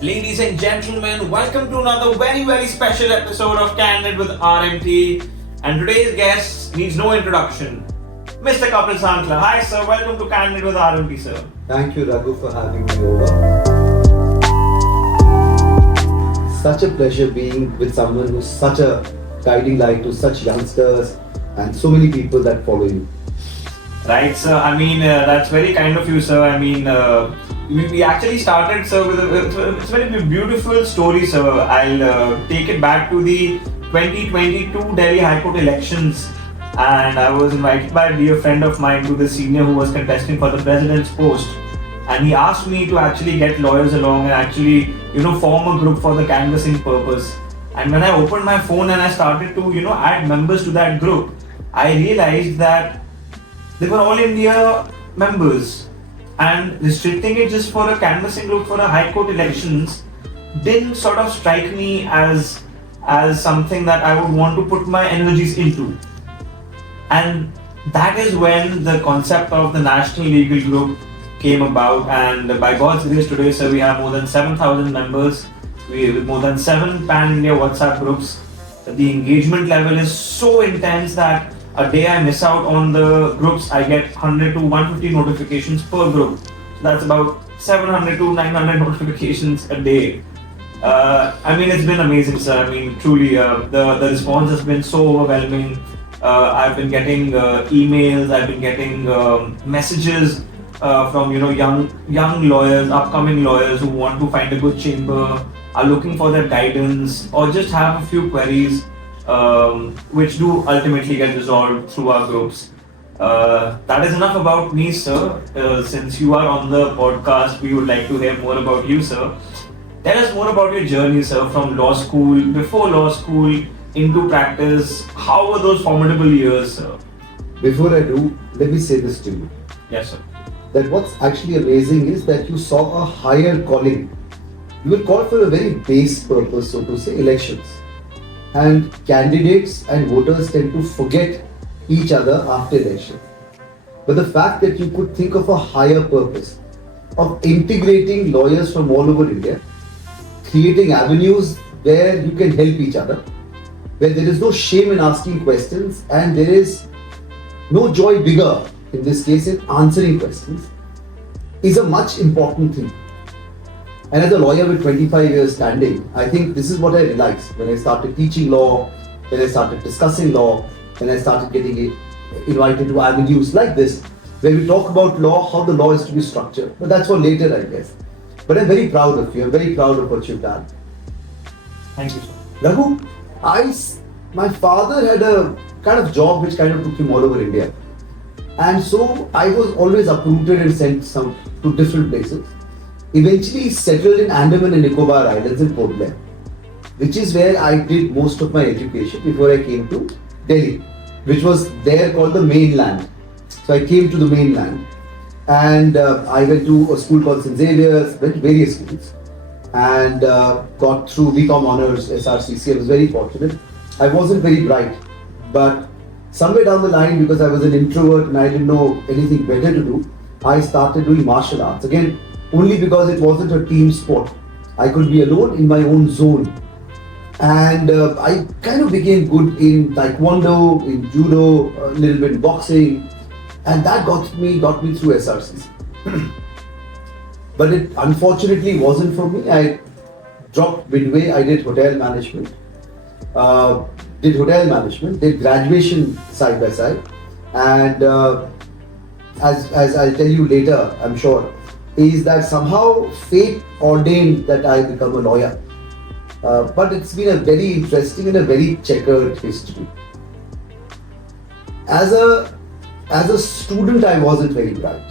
Ladies and gentlemen, welcome to another very special episode of Candid with RMT. And today's guest needs no introduction, Mr. Kapil Sankhla. Hi sir, welcome to Candid with RMT sir. Thank you Raghu for having me over. Such a pleasure being with someone who's such a guiding light to such youngsters and so many people that follow you. Right sir, that's very kind of you sir. We actually started, sir, with it's a very beautiful story, sir. I'll take it back to the 2022 Delhi High Court elections, and I was invited by a dear friend of mine to the senior who was contesting for the president's post, and he asked me to actually get lawyers along and actually, form a group for the canvassing purpose. And when I opened my phone and I started to, add members to that group, I realized that they were all India members. And restricting it just for a canvassing group for a High Court elections didn't sort of strike me as something that I would want to put my energies into. And that is when the concept of the National Legal Group came about, and by God's grace today, sir, we have more than 7,000 members. We have more than 7 pan-India WhatsApp groups. The engagement level is so intense that a day I miss out on the groups, I get 100 to 150 notifications per group. So that's about 700 to 900 notifications a day. It's been amazing, sir. Truly, the response has been so overwhelming. I've been getting emails, I've been getting messages from young lawyers, upcoming lawyers who want to find a good chamber, are looking for their guidance, or just have a few queries. Which do ultimately get resolved through our groups. That is enough about me, sir. Since you are on the podcast, we would like to hear more about you, sir. Tell us more about your journey, sir, from law school, before law school, into practice. How were those formidable years, sir? Before I do, let me say this to you. Yes, sir. That what's actually amazing is that you saw a higher calling. You were called for a very base purpose, so to say, elections. And candidates and voters tend to forget each other after election. But the fact that you could think of a higher purpose of integrating lawyers from all over India, creating avenues where you can help each other, where there is no shame in asking questions and there is no joy bigger, in this case, in answering questions, is a much important thing. And as a lawyer with 25 years standing, I think this is what I realized when I started teaching law, when I started discussing law, when I started getting invited to avenues like this, where we talk about law, how the law is to be structured. But that's for later, I guess. But I'm very proud of you. I'm very proud of what you've done. Thank you, sir. Raghu, my father had a kind of job which kind of took him all over India. And so I was always uprooted and sent to different places. Eventually settled in Andaman and Nicobar Islands in Port Blair, which is where I did most of my education before I came to Delhi, which was there called the mainland. So I came to the mainland and I went to a school called St. Xavier's, went to various schools and got through BCom Honours, SRCC. I was very fortunate. I wasn't very bright, but somewhere down the line, because I was an introvert and I didn't know anything better to do, I started doing martial arts. Again, only because it wasn't a team sport. I could be alone in my own zone. And I kind of became good in taekwondo, in judo, a little bit in boxing. And that got me through SRCC. But it unfortunately wasn't for me. I dropped midway. I did hotel management. Did graduation side by side. And as I'll tell you later, I'm sure, is that somehow fate ordained that I become a lawyer. But it's been a very interesting and a very checkered history. As a student, I wasn't very bright.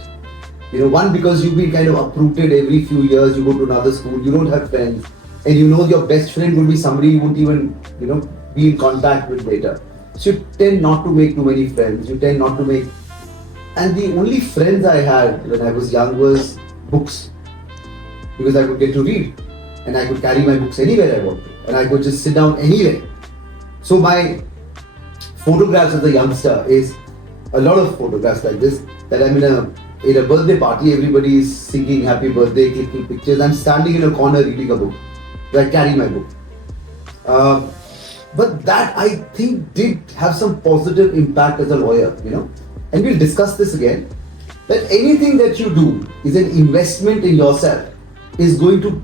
One, because you've been kind of uprooted every few years, you go to another school, you don't have friends, and your best friend will be somebody you won't even, be in contact with later. So you tend not to make too many friends, and the only friends I had when I was young was books, because I could get to read and I could carry my books anywhere I wanted and I could just sit down anywhere. So my photographs as a youngster is a lot of photographs like this, that I'm in a in a birthday party, everybody is singing happy birthday, clicking pictures. I'm standing in a corner reading a book. I carry my book. But that I think did have some positive impact as a lawyer, you know. And we'll discuss this again. That anything that you do is an investment in yourself, is going to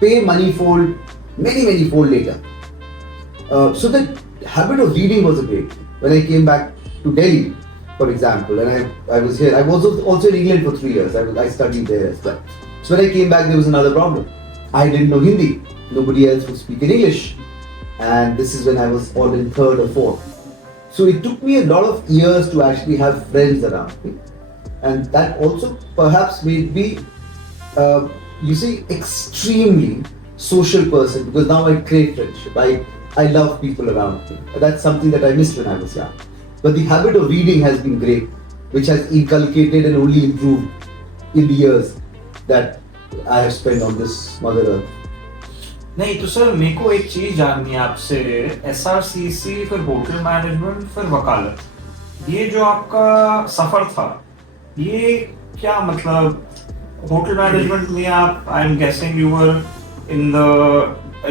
pay money fold, many fold later. So the habit of reading was a great. When I came back to Delhi, for example, and I was here. I was also in England for 3 years. I studied there as well. So when I came back, there was another problem. I didn't know Hindi. Nobody else would speak in English. And this is when I was all in 3rd or 4th. So it took me a lot of years to actually have friends around me. And that also perhaps made me, extremely social person, because now I crave friendship. I love people around me. That's something that I missed when I was young. But the habit of reading has been great, which has inculcated and only improved in the years that I have spent on this Mother Earth. नहीं तो sir मेरे को एक चीज जाननी है आपसे, SRCC फिर होटल मैनेजमेंट फिर वकालत, ये जो आपका सफर था, ये क्या मतलब होटल मैनेजमेंट में आप, I am guessing you were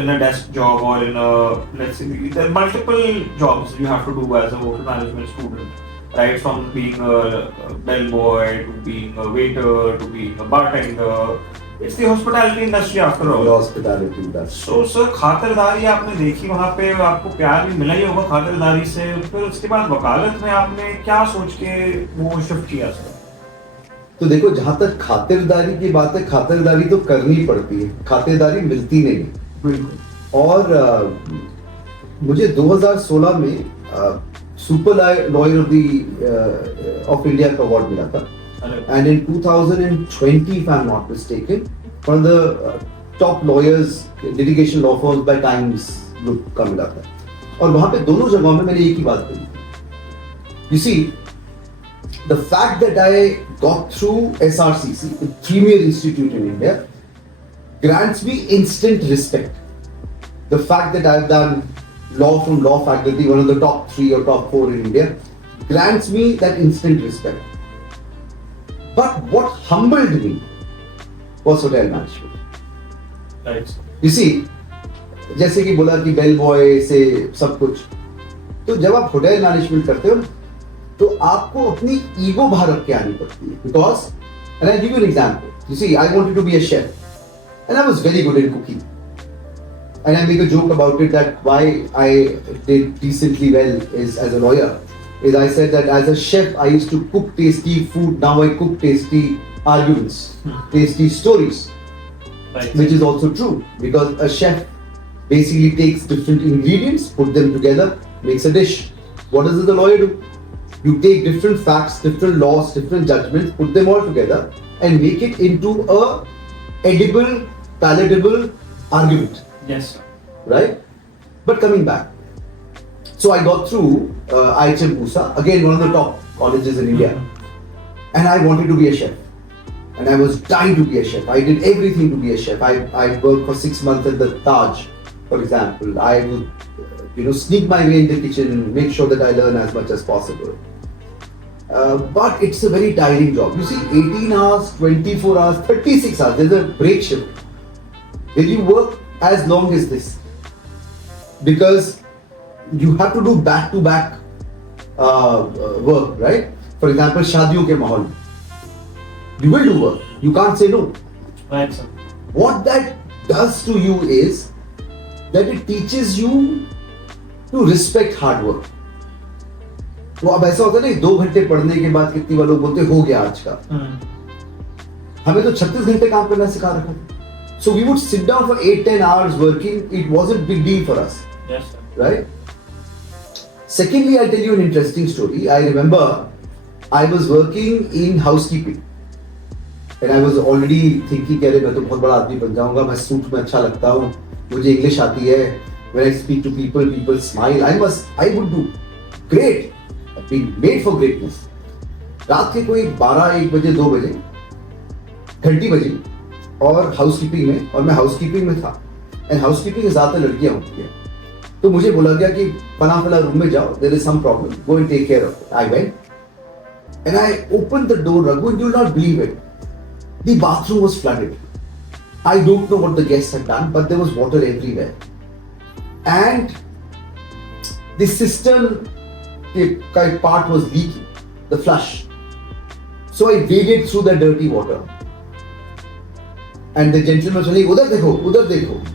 in a desk job or in a, let's say, there are multiple jobs you have to do as a hotel management student, right? From being a bellboy to being a waiter to being a bartender. It's the hospitality industry after all. The hospitality industry. So sir, खातिरदारी आपने देखी वहाँ पे, आपको प्यार भी मिला ही होगा खातिरदारी से, फिर उसके बाद वकालत में आपने क्या सोच के वो शिफ्ट किया सर? तो देखो, जहाँ तक खातिरदारी की बात है, खातिरदारी तो करनी पड़ती है, खातिरदारी मिलती नहीं। और मुझे 2016 में सुपर लॉयर ऑफ इंडिया का अवार्ड मिला था, and in 2020 if I'm not mistaken, one of the top lawyers litigation law firms by Times Group का मिला था। और वहां पे दोनों जगहों में मैंने एक ही बात कही। You see, the fact that I got through SRCC, the premier institute in India, grants me instant respect. The fact that I've done law from law faculty, one of the top 3 or top 4 in India, grants me that instant respect. But what humbled me was hotel management. Right. You see, जैसे कि बोला कि bell boy से सब कुछ, तो जब आप होटल मैनेजमेंट करते हो तो आपको अपनी ईगो बाहर रख के आनी पड़ती है। Because, and I'll give you an example. You see, I wanted to be a chef. And I was very good in cooking. And I make a joke about it that why I did decently well is as a lawyer. Is I said that as a chef I used to cook tasty food. Now I cook tasty arguments, tasty stories. Right. Which is also true, because a chef basically takes different ingredients, put them together, makes a dish. What does the lawyer do? You take different facts, different laws, different judgments, put them all together and make it into a edible, palatable argument. Yes. Right? But coming back, so I got through IHM Pusa, again one of the top colleges in India, and I wanted to be a chef, and I was dying to be a chef. I did everything to be a chef. I worked for 6 months at the Taj, for example. I would, sneak my way in the kitchen and make sure that I learn as much as possible. But it's a very tiring job. You see, 18 hours, 24 hours, 36 hours. There's a break shift. Will you work as long as this? Because you have to do back-to-back work, right? For example, शादियों के माहौल में, you will do work. You can't say no. Right, sir. What that does to you is that it teaches you to respect hard work. तो अब ऐसा होता है ना, 2 घंटे पढ़ने के बाद कितनी बार लोग बोलते हो गया आज का। हमें तो 36 घंटे काम करना सिखा रखा था। So we would sit down for 8-10 hours working. It wasn't big deal for us. Yes, sir. Right? Secondly, I'll tell you an interesting story. I remember I was working in housekeeping. And I was already thinking कि अरे मैं तो बहुत बड़ा आदमी बन जाऊंगा, मैं सूट में अच्छा लगता हूँ, मुझे इंग्लिश आती है, when I speak to people, people smile. I would do great. I've been made for greatness. रात के कोई 12-1 बजे 2 बजे घंटी बजी और हाउसकीपिंग में, और मैं हाउसकीपिंग में था, एंड हाउसकीपिंग में ज्यादा लड़कियां होती है, तो मुझे बोला गया कि फला रूम में जाओ, there is some problem, go and take care of it. I went And I opened the door, Raghu, and you'll not believe it. The bathroom was flooded. I don't know what the guests had done, but there was water everywhere. And the cistern part was leaking, the flush. So I waded through the dirty water. And the gentleman was saying, udhar dekho.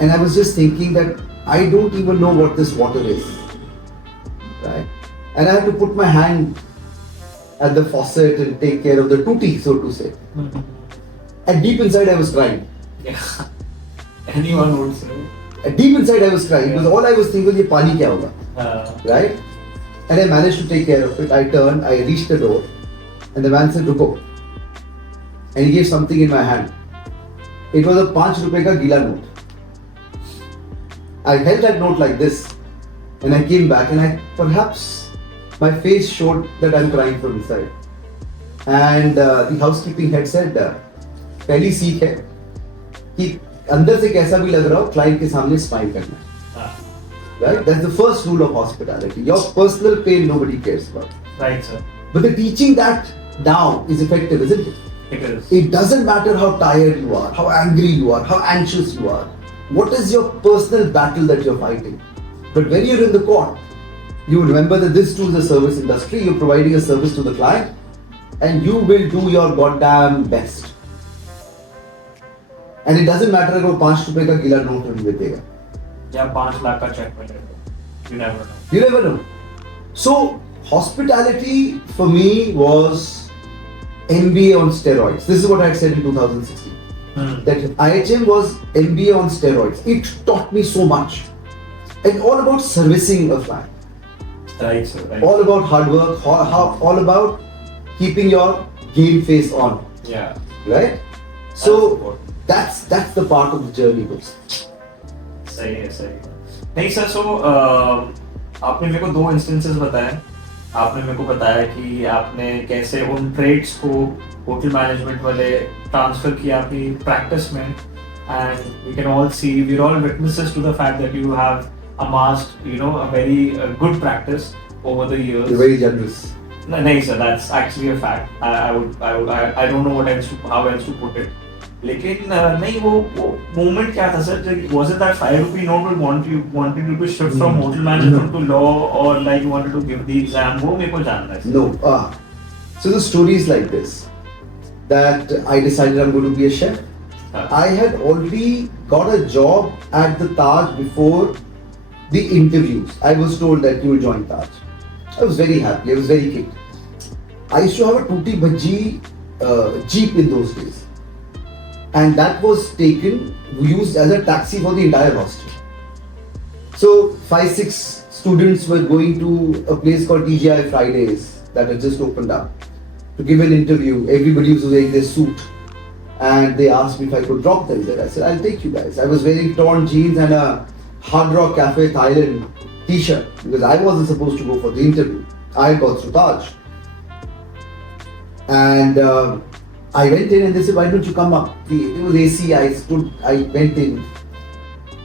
And I was just thinking that I don't even know what this water is. Right? And I had to put my hand at the faucet and take care of the tutti, so to say. Mm-hmm. And deep inside I was crying. Yeah. Anyone would say. And deep inside I was crying because all I was thinking was, ye pani kya hoga? Right? And I managed to take care of it. I turned, I reached the door, and the man said, Ruko. And he gave something in my hand. It was a 5 rupee ka gila note. I held that note like this, and I came back, and perhaps my face showed that I'm crying from inside. And the housekeeping head said, पहली सीख है कि अंदर से कैसा भी लग रहा हो क्लाइंट के सामने स्माइल करना है. Right? That's the first rule of hospitality. Your personal pain nobody cares about. Right, sir. But the teaching that down is effective, isn't it? It is. It doesn't matter how tired you are, how angry you are, how anxious you are. What is your personal battle that you're fighting? But when you're in the court, you remember that this too is a service industry. You're providing a service to the client, and you will do your goddamn best. And it doesn't matter if वो 5 रुपए का गीला note नहीं देगा या 5 लाख का check मिलेगा. You never know. You never know. So hospitality for me was MBA on steroids. This is what I had said in 2016. That IHM was MBA on steroids. It taught me so much, and all about servicing a client. Right, sir. Right. All about hard work. All about keeping your game face on. Yeah. Right. So that's the part of the journey, books. सही है. नहीं sir, so आपने मेरे को 2 instances बताए. आपने मेरे को बताया कि आपने कैसे उन traits को होटल मैनेजमेंट वाले ट्रांसफर किया अपनी प्रैक्टिस में, and we can all see, we're all witnesses to the fact that you have amassed, a very good practice over the years. You're very generous. No, sir, that's actually a fact. I don't know how else to put it. लेकिन नहीं वो moment क्या था sir? Was it that 5 rupee note will wanted you to shift from hotel management to law, or like you wanted to give the exam? वो मेरे को जानना है. No. So the story is like this. That I decided I'm going to be a chef. I had already got a job at the Taj before the interviews. I was told that you will join Taj. I was very happy. I was very kicked. I used to have a tutti bhaji jeep in those days. And that was used as a taxi for the entire hostel. So 5-6 students were going to a place called TGI Fridays that had just opened up to give an interview. Everybody was wearing their suit, and they asked me if I could drop them there. I said, I'll take you guys. I was wearing torn jeans and a Hard Rock Cafe Thailand t-shirt because I wasn't supposed to go for the interview. I got through Taj. And I went in and they said, why don't you come up? It was AC, I went in.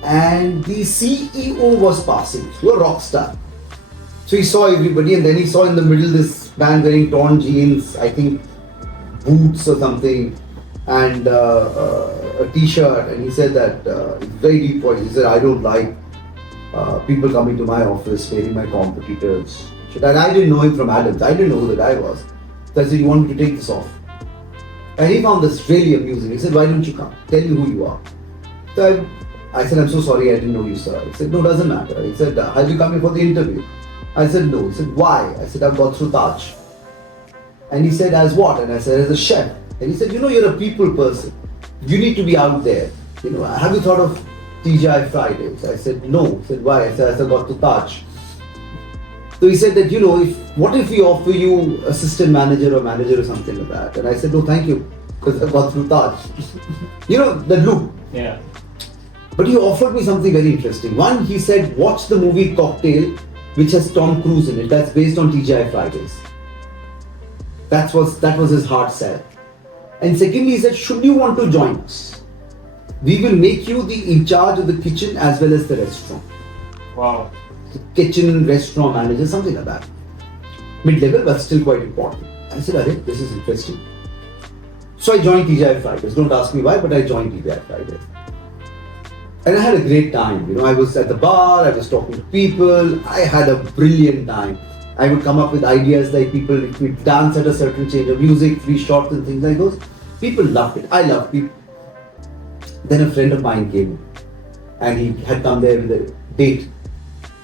And the CEO was passing. You're a rock star. So he saw everybody, and then he saw in the middle this man wearing torn jeans, I think boots or something, and a t-shirt. And he said that, very deep voice, he said, I don't like people coming to my office wearing my competitors. And I didn't know him from Adams. I didn't know who the guy was. So I said, you want me to take this off? And he found this really amusing. He said, why don't you come? Tell me who you are. So I said, I'm so sorry, I didn't know you, sir. He said, no, doesn't matter. He said, have you come here for the interview? I said, no. He said, why? I said, I've got through Taj. And he said, as what? And I said, as a chef. And he said, you're a people person. You need to be out there. Have you thought of TGI Fridays? I said, no. He said, why? I said, I got to Taj. So he said that, what if we offer you assistant manager or manager or something like that? And I said, no, thank you, because I got through Taj. The loop. Yeah. But he offered me something very interesting. One, he said, watch the movie Cocktail, which has Tom Cruise in it. That's based on TGI Fridays. That was his hard sell. And secondly, he said, should you want to join us, we will make you the in charge of the kitchen as well as the restaurant. Wow. The kitchen, restaurant manager, something like that. mid-level, but still quite important. I said, "Arey, this is interesting." So I joined TGI Fridays. Don't ask me why, but I joined TGI Fridays. And I had a great time. I was at the bar, I was talking to people, I had a brilliant time. I would come up with ideas like people, if we dance at a certain change of music, free shots and things like those. People loved it. I loved it. Then a friend of mine came and he had come there with a date.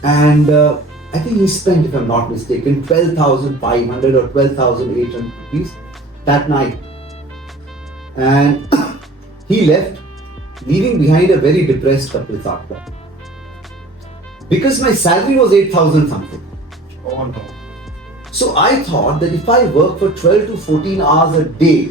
And I think he spent, if I'm not mistaken, 12,500 or 12,800 rupees that night. And he left, leaving behind a very depressed Kapil Sankhla. Because my salary was 8,000 something. Oh no. So I thought that if I work for 12 to 14 hours a day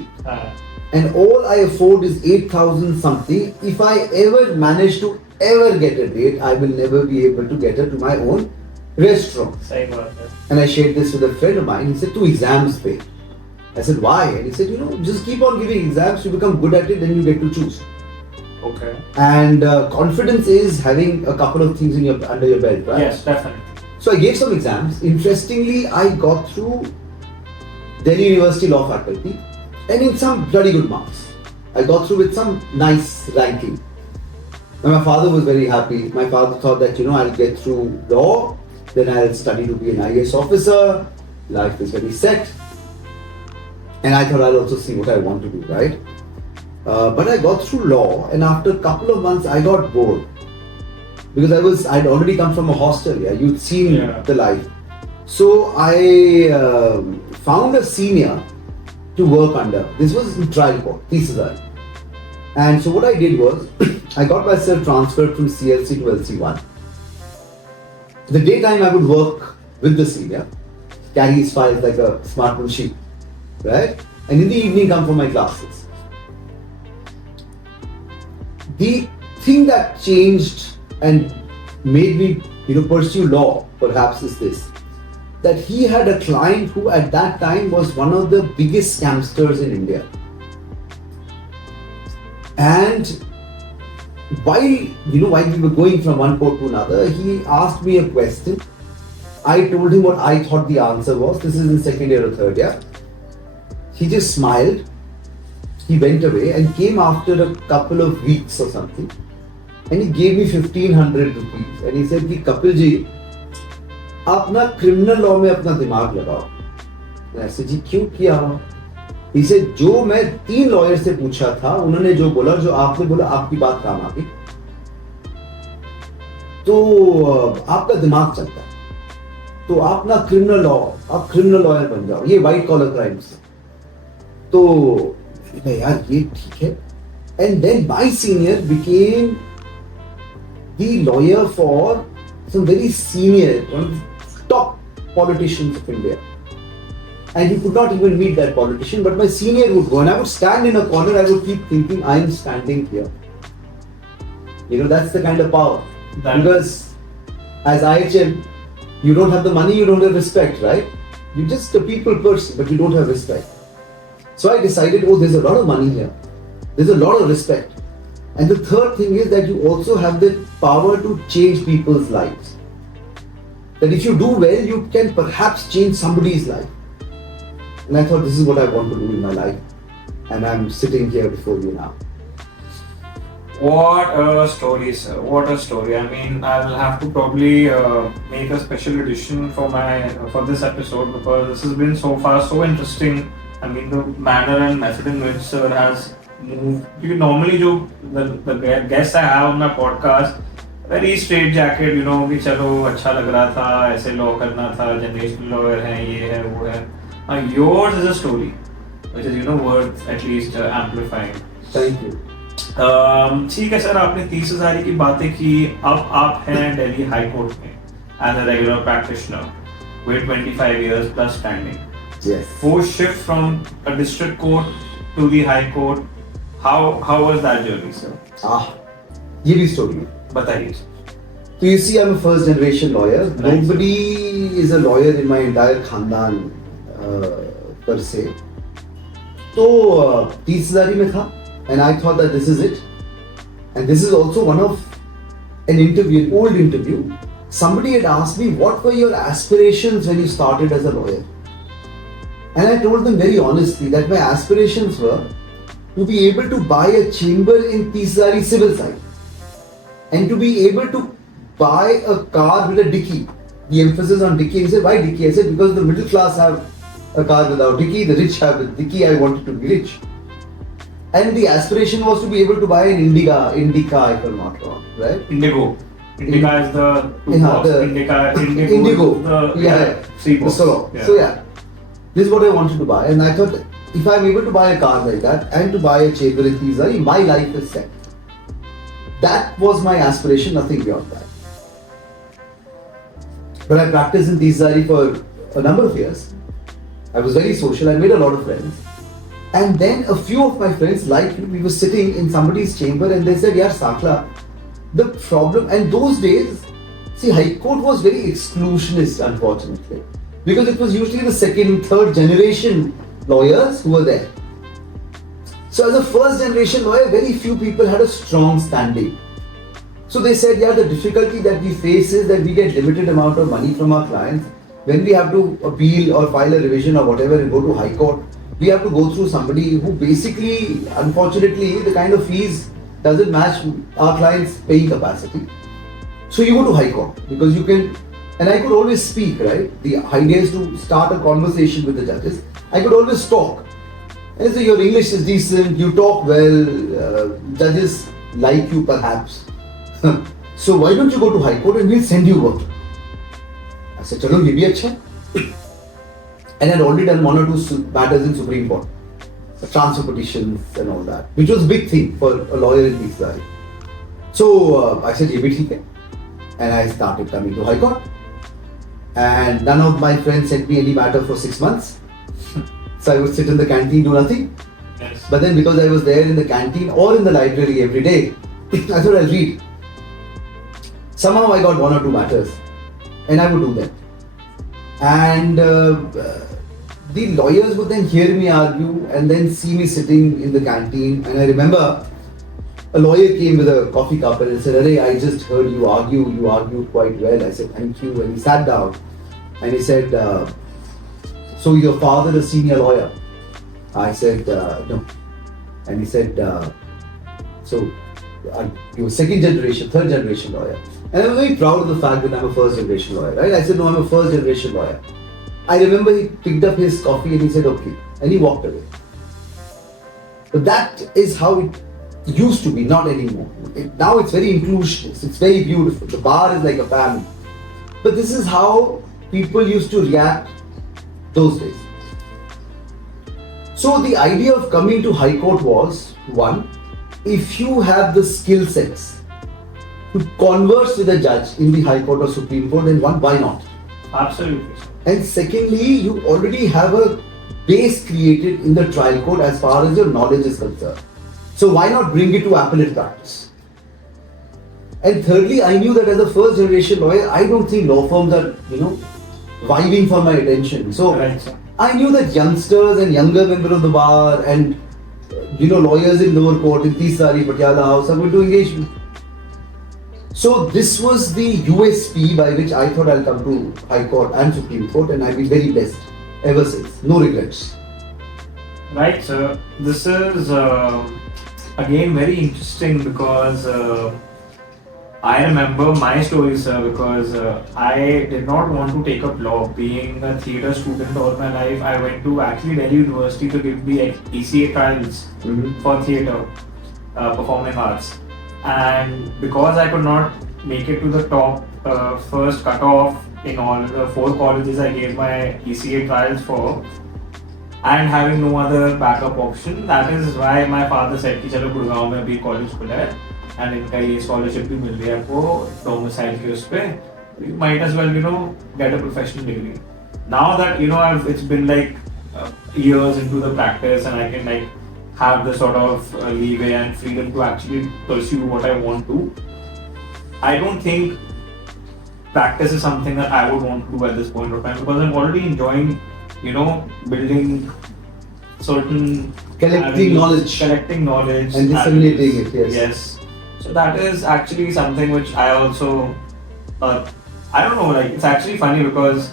and all I afford is 8,000 something, if I ever manage to ever get a date, I will never be able to get her to my own restaurant. Same word. And I shared this with a friend of mine. He said, 2 exams pay. I said, why? And he said, just keep on giving exams, you become good at it, then you get to choose. Okay. And confidence is having a couple of things under your belt, right? Yes, definitely. So I gave some exams. Interestingly, I got through Delhi University Law Faculty and in some bloody good marks. I got through with some nice ranking. And my father was very happy. My father thought that, I'll get through law, then I'll study to be an IAS officer. Life is very set. And I thought I'll also see what I want to do, right? But I got through law, and after a couple of months, I got bored. Because I'd already come from a hostel, you'd seen the life. So I found a senior to work under. This was in trial court, 30,000. And so what I did was, I got myself transferred from CLC to LC1. The daytime I would work with the senior, carry his files like a smartphone sheet, right? And in the evening come for my classes. The thing that changed and made me, pursue law, perhaps, is this: that he had a client who at that time was one of the biggest scamsters in India. And while we were going from one court to another, he asked me a question. I told him what I thought the answer was. This is in second year or third year. He just smiled. He went away and came after a couple of weeks or something. And he gave me 1,500 rupees. And he said, Kapil ji, आप ना criminal law में अपना दिमाग लगाओ. I said, जी क्यों किया हो? He said, जो मैं 3 lawyer से पूछा था, उन्होंने जो बोला, जो आपने बोला, आपकी बात काम आ गई. तो आपका दिमाग चलता है. तो आप ना criminal law, आप criminal lawyer बन जाओ. ये white collar crimes. तो यार ये ठीक है. And then my senior became the lawyer for some very senior, one of the top politicians of India. And he could not even meet that politician, but my senior would go and I would stand in a corner, I would keep thinking, I am standing here. That's the kind of power. Because as IHM, you don't have the money, you don't have respect, right? You're just a people person, but you don't have respect. So I decided, there's a lot of money here. There's a lot of respect. And the third thing is that you also have the power to change people's lives. That if you do well, you can perhaps change somebody's life. And I thought, this is what I want to do in my life. And I'm sitting here before you now. What a story, sir. What a story. I mean, I'll have to probably make a special edition for this episode, because this has been so far so interesting. I mean, the manner and method in which sir has moved. Because normally the guests I have on my podcast, very straight jacket, कि चलो अच्छा लग रहा था, ऐसे law करना था, generational lawyer है, ये है, वो है. Yours is a story, which is worth at least amplifying. Thank you. ठीक है सर, आपने 30,000 की बातें की. अब आप हैं दिल्ली हाई कोर्ट में as a regular practitioner with 25 years plus standing. Yes. Post shift from a district court to the high court, how was that journey, sir? ये भी story है. बताइए. So you see, I'm a first generation lawyer. Right. Nobody is a lawyer in my entire khandan per se. तो 30,000 में था, and I thought that this is it. And this is also one of an interview, an old interview. Somebody had asked me, what were your aspirations when you started as a lawyer? And I told them very honestly that my aspirations were to be able to buy a chamber in Tisari civil side and to be able to buy a car with a dicky. The emphasis on dicky. He said, why dicky? I said, because the middle class have a car without dicky, the rich have a dicky. I wanted to be rich. And the aspiration was to be able to buy an Indica if I'm not wrong, right? Indigo. Indica is the two box. Indigo. Three box. So yeah, this is what I wanted to buy, and I thought if I'm able to buy a car like that and to buy a chamber in Tisari, my life is set. That was my aspiration, nothing beyond that. But I practiced in Tisari for a number of years. I was very social. I made a lot of friends. And then a few of my friends, like me, we were sitting in somebody's chamber and they said, "Yeah, Sankhla, the problem," and those days, see, High Court was very exclusionist, unfortunately, because it was usually the second, third generation lawyers who were there. So as a first generation lawyer, very few people had a strong standing. So they said, yeah, the difficulty that we face is that we get limited amount of money from our clients. When we have to appeal or file a revision or whatever and go to High Court, we have to go through somebody who basically, unfortunately, the kind of fees doesn't match our clients' paying capacity. So you go to High Court because you can, and I could always speak, right? The idea is to start a conversation with the judges. I could always talk. And so your English is decent, you talk well, judges like you perhaps. So why don't you go to High Court and we'll send you work? I said, chalo, ye bhi acha hai. And I had already done one or two matters in Supreme Court, transfer petitions and all that, which was a big thing for a lawyer in Tisari. So I said, ye bhi theek hai. And I started coming to High Court. And none of my friends sent me any matter for 6 months. So I would sit in the canteen, do nothing. Yes. But then because I was there in the canteen or in the library every day, I thought I'll read. Somehow I got one or two matters and I would do them. And the lawyers would then hear me argue and then see me sitting in the canteen. And I remember a lawyer came with a coffee cup and he said, "Arey, I just heard you argue. You argued quite well." I said, "Thank you." And he sat down and he said, "So your father is a senior lawyer?" I said, "No." And he said, "So you're second generation, third generation lawyer?" And I was very proud of the fact that I'm a first generation lawyer, right? I said, "No, I'm a first generation lawyer." I remember he picked up his coffee and he said, "Okay." And he walked away. But that is how it used to be, not anymore. Now it's very inclusive, it's very beautiful. The bar is like a family. But this is how people used to react those days. So the idea of coming to High Court was, one, if you have the skill sets to converse with a judge in the High Court or Supreme Court, then one, why not? Absolutely. And secondly, you already have a base created in the trial court as far as your knowledge is concerned. So why not bring it to appellate practice? And thirdly, I knew that as a first generation lawyer, I don't think law firms are, vying for my attention. So Right, sir. I knew that youngsters and younger members of the bar and lawyers in lower court in Tisari, Patiala House are going to engage me. So this was the USP by which I thought I'll come to High Court and Supreme Court, and I've been very blessed ever since. No regrets. Right, sir. This is again very interesting because I remember my story, sir, because I did not want to take up law. Being a theatre student all my life, I went to actually Delhi University to give the ECA trials for theatre, performing arts. And because I could not make it to the top first cutoff in all the 4 colleges I gave my ECA trials for, and having no other backup option, that is why my father said कि चलो गुड़गांव में भी college खुला है and इनका ये scholarship भी मिल रही है आपको domicile के उस पे, you might as well get a professional degree. Now that it's been like years into the practice and I can have the sort of leeway and freedom to actually pursue what I want to, I don't think practice is something that I would want to do at this point of time because I'm already enjoying building certain Collecting knowledge and disseminating it. Yes. So that is actually something which I also I don't know, it's actually funny because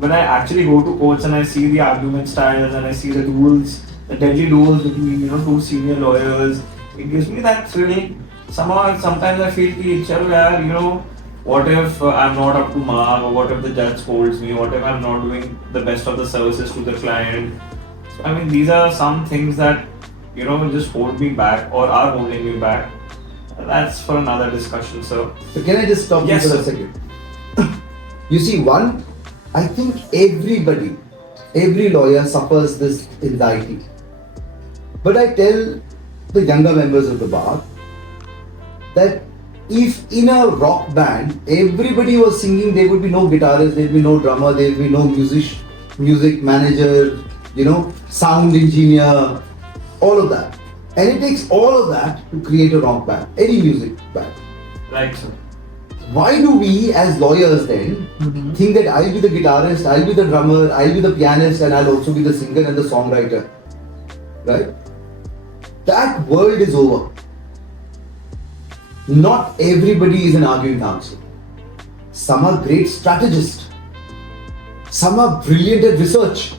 when I actually go to courts and I see the argument styles and I see the duels, the deadly duels between two senior lawyers, it gives me that thrill. Somehow, sometimes I feel ki, chalo yaar, what if I'm not up to mark, or what if the judge scolds me, what if I'm not doing the best of the services to the client. So, I mean, these are some things that just hold me back or are holding me back. That's for another discussion, sir. So can I just stop you for a second? You see, I think every lawyer suffers this anxiety. But I tell the younger members of the bar that if in a rock band everybody was singing, there would be no guitarist, there would be no drummer, there would be no music manager, sound engineer, all of that. And it takes all of that to create a rock band, any music band. Right, sir. Why do we as lawyers then think that I'll be the guitarist, I'll be the drummer, I'll be the pianist, and I'll also be the singer and the songwriter? Right? That world is over. Not everybody is an arguing counsel. Some are great strategists. Some are brilliant at research.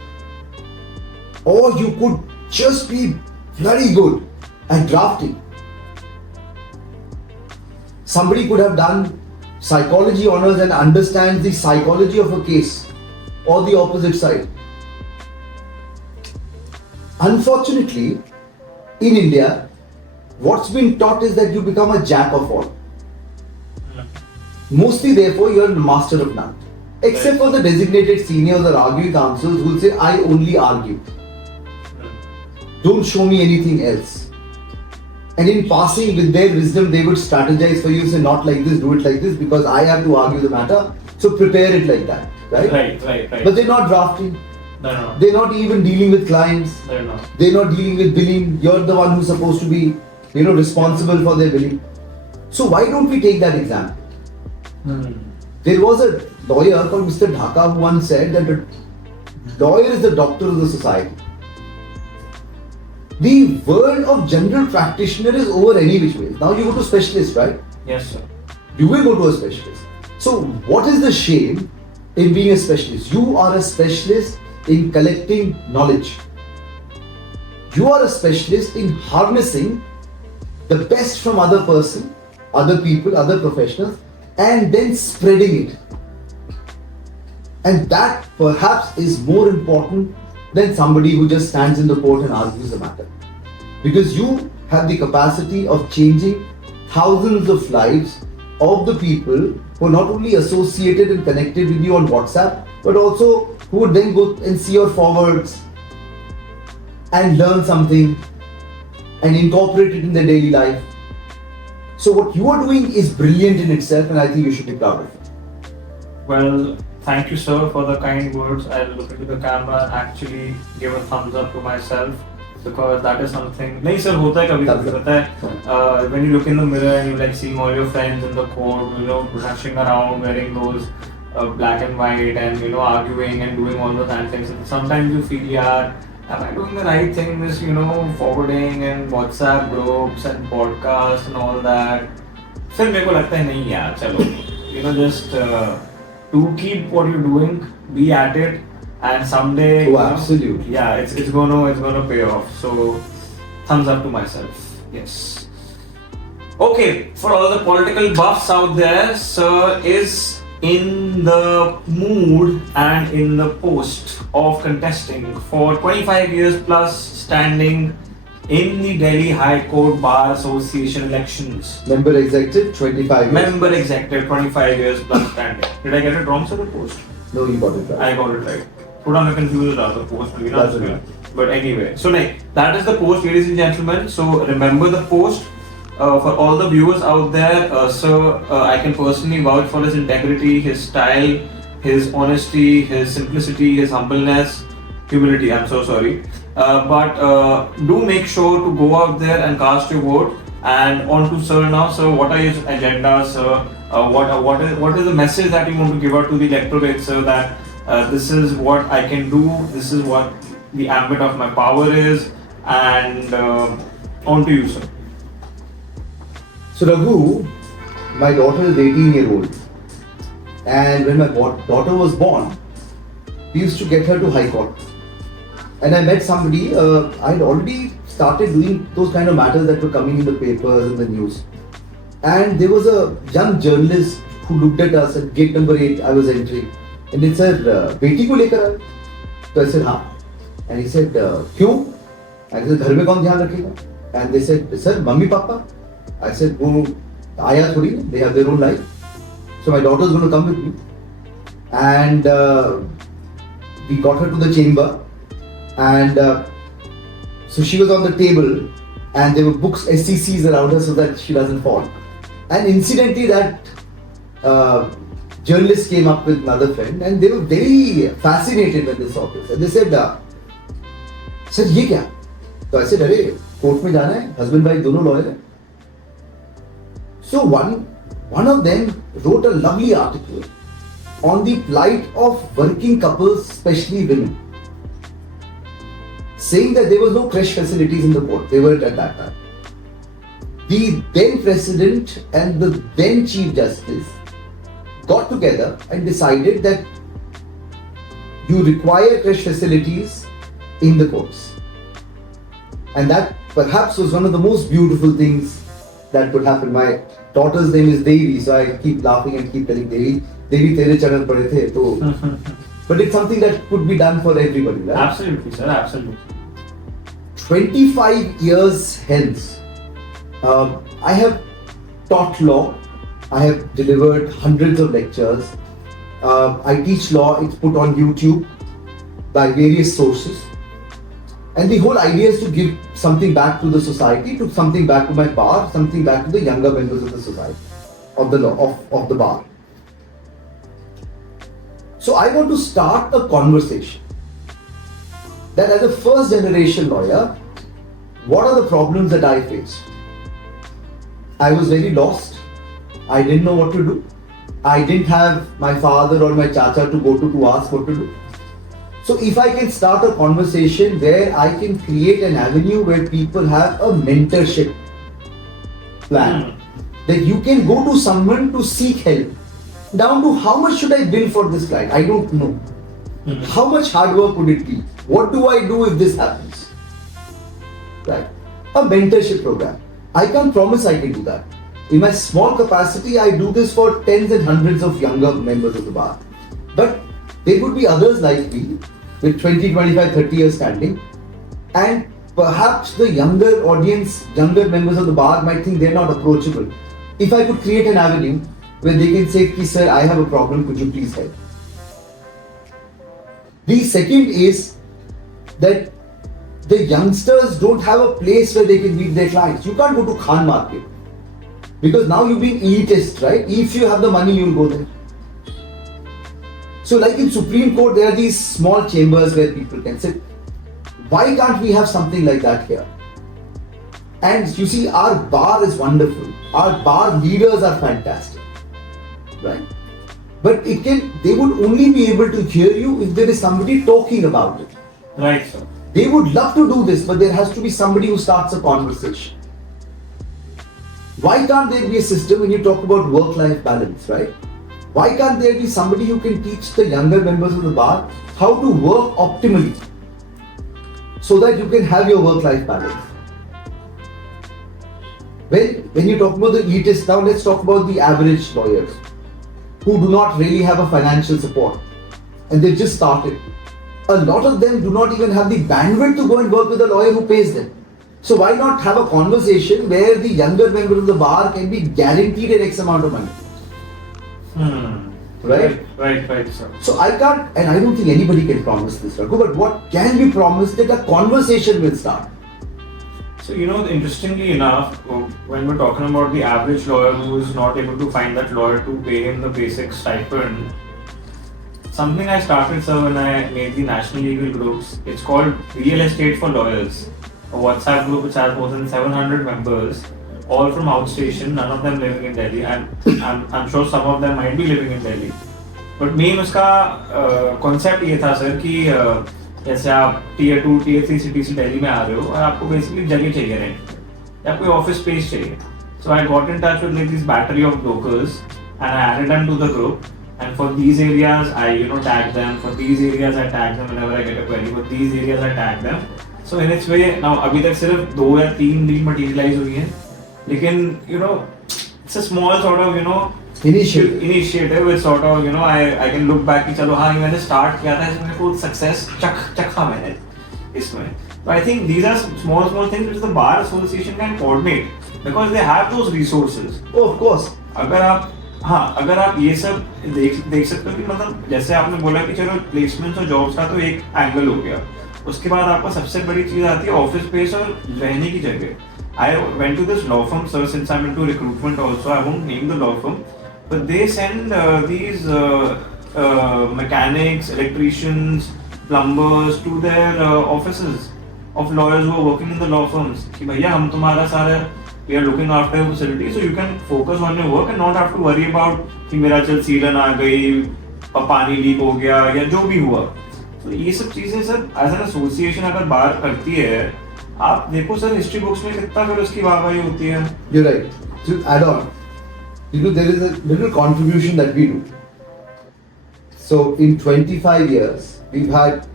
Or you could just be very good at drafting. Somebody could have done psychology honors and understands the psychology of a case or the opposite side. Unfortunately, in India, what's been taught is that you become a jack of all. Mostly, therefore, you're a master of none. Except for the designated seniors or arguing counsels who will say, I only argue. Don't show me anything else. And in passing with their wisdom, they would strategize for you, say not like this, do it like this, because I have to argue the matter. So prepare it like that. Right? But they're not drafting. No. They're not even dealing with clients. They're not. They're not dealing with billing. You're the one who's supposed to be, responsible for their billing. So why don't we take that example? There was a lawyer called Mr. Dhaka who once said that a lawyer is the doctor of the society. The world of general practitioner is over any which way. Now you go to specialist, right? Yes, sir. You will go to a specialist. So what is the shame in being a specialist? You are a specialist in collecting knowledge. You are a specialist in harnessing the best from other person, other people, other professionals, and then spreading it. And that perhaps is more important than somebody who just stands in the court and argues the matter. Because you have the capacity of changing thousands of lives of the people who are not only associated and connected with you on WhatsApp, but also who would then go and see your forwards and learn something and incorporate it in their daily life. So what you are doing is brilliant in itself, and I think you should be proud of it. Well, thank you, sir, for the kind words. I'll look into the camera and actually give a thumbs up to myself, because that is something. Nahi sir, hota hai kabhi kabhi hota hai. When you look in the mirror and you like seeing all your friends in the court, rushing around wearing those black and white and arguing and doing all those antics. Sometimes you feel, yaar, am I doing the right thing? This forwarding and WhatsApp groups and podcasts and all that. फिर मेरे को लगता है नहीं यार, चलो, just to keep what you're doing, be at it, and someday, absolutely, yeah, it's gonna pay off. So, thumbs up to myself. Yes. Okay, for all the political buffs out there, sir is in the mood and in the post of contesting for 25 years plus standing in the Delhi High Court Bar Association elections. Member executive, 25 years. Member executive, 25 years plus standing. Did I get it wrong, sir, the post? No, you got it right. I got it right. Put on a confused the post. That's right. But anyway, so that is the post, ladies and gentlemen. So remember the post. For all the viewers out there, sir, I can personally vouch for his integrity, his style, his honesty, his simplicity, his humbleness, humility. I'm so sorry. But do make sure to go out there and cast your vote. And on to sir now. Sir, what are your agendas, sir? What is the message that you want to give out to the electorate, sir? That this is what I can do. This is what the ambit of my power is. And on to you, sir. So Raghu, my daughter is 18-year-old, and when my daughter was born, we used to get her to High Court. And I met somebody, I had already started doing those kind of matters that were coming in the papers and the news. And there was a young journalist who looked at us at gate number 8, I was entering. And he said, बेटी को लेकर आए? So I said, हाँ. And he said, क्यों? I said, घर में कौन ध्यान रखेगा? And they said, sir, mummy, papa? I said, वो आया थोड़ी, they have their own life. So my daughter is going to come with me. And we got her to the chamber. And so she was on the table and there were books, SCCs around her so that she doesn't fall. And incidentally that journalist came up with another friend and they were very fascinated when they saw this. And they said, sir, ये क्या? So I said, अरे court में जाना है, husband wife दोनों lawyer हैं. So one of them wrote a lovely article on the plight of working couples, especially women, saying that there was no creche facilities in the court. They weren't at that time. The then president and the then chief justice got together and decided that you require creche facilities in the courts. And that perhaps was one of the most beautiful things that could happen. My daughter's name is Devi, so I keep laughing and keep telling Devi, tere charan pade the, to. But it's something that could be done for everybody, right? Absolutely, sir, absolutely. 25 years hence, I have taught law, I have delivered hundreds of lectures, I teach law, it's put on YouTube by various sources. And the whole idea is to give something back to the society, to something back to my bar, something back to the younger members of the society, of the law, of the bar. So I want to start a conversation that as a first generation lawyer, what are the problems that I face? I was very lost. I didn't know what to do. I didn't have my father or my chacha to go to ask what to do. So if I can start a conversation where I can create an avenue where people have a mentorship plan, that you can go to someone to seek help, down to how much should I bill for this client? I don't know. How much hard work would it be? What do I do if this happens? Right? A mentorship program. I can't promise I can do that. In my small capacity, I do this for tens and hundreds of younger members of the bar. But there would be others like me with 20, 25, 30 years standing, and perhaps the younger audience, younger members of the bar might think they're not approachable. If I could create an avenue where they can say, sir, I have a problem, could you please help? The second is that the youngsters don't have a place where they can meet their clients. You can't go to Khan Market because now you're being elitist, right? If you have the money, you'll go there. So like in Supreme Court, there are these small chambers where people can sit. Why can't we have something like that here? And you see, our bar is wonderful. Our bar leaders are fantastic, right? But they would only be able to hear you if there is somebody talking about it. Right, sir. They would love to do this, but there has to be somebody who starts a conversation. Why can't there be a system when you talk about work-life balance, right? Why can't there be somebody who can teach the younger members of the bar how to work optimally so that you can have your work-life balance? When you talk about the elitists, now let's talk about the average lawyers who do not really have a financial support and they've just started. A lot of them do not even have the bandwidth to go and work with a lawyer who pays them. So why not have a conversation where the younger members of the bar can be guaranteed an X amount of money? Right, sir. So I can't, and I don't think anybody can promise this, Raghu, but what can be promised that a conversation will start? So, interestingly enough, when we're talking about the average lawyer who is not able to find that lawyer to pay him the basic stipend, something I started, sir, when I made the national legal groups, it's called Real Estate for Lawyers, a WhatsApp group which has more than 700 members, all from outstation, none of them living in Delhi, and I'm sure some of them might be living in Delhi. But main उसका concept ये था sir कि जैसे आप tier 2, tier 3 cities से दिल्ली में आ रहे हो और आपको basically जगह चाहिए rent या कोई office space चाहिए. So I got in touch with like this battery of brokers and I added them to the group And for these areas, I tag them. For these areas, I tag them whenever I get a query. For these areas, I tag them. So in its way, now अभी तक सिर्फ 2 या 3 reel materialize हुई हैं. लेकिन it's a small sort of initiative with sort of I can look back कि चलो हाँ मैंने start किया था इसमें full success चखा मैंने इसमें. So I think these are small things which the bar association can coordinate because they have those resources. Oh, of course. अगर आप ये सब देख सकते हो कि मतलब जैसे आपने बोला कि चलो प्लेसमेंट्स और जॉब्स का तो एक एंगल हो गया, उसके बाद आपका सबसे बड़ी चीज आती है ऑफिस स्पेस और रहने की जगह. I went to this law firm, sir, since I'm into recruitment also. I won't name the law firm, but they send these mechanics, electricians, plumbers to their offices of lawyers who are working in the law firms. कि भैया हम तुम्हारा सारा we are looking after your facility, so you can focus on your work and not have to worry about कि मेरा चल सीलन आ गई, पानी लीक हो गया या जो भी हुआ. तो ये सब चीजें सर एज एन एसोसिएशन अगर बात करती है, आप देखो सर हिस्ट्री बुक्स में कितना फिर उसकी वाहवाही होती है. You're right. To add on, there is a little contribution that we do. So in 25 years, we've had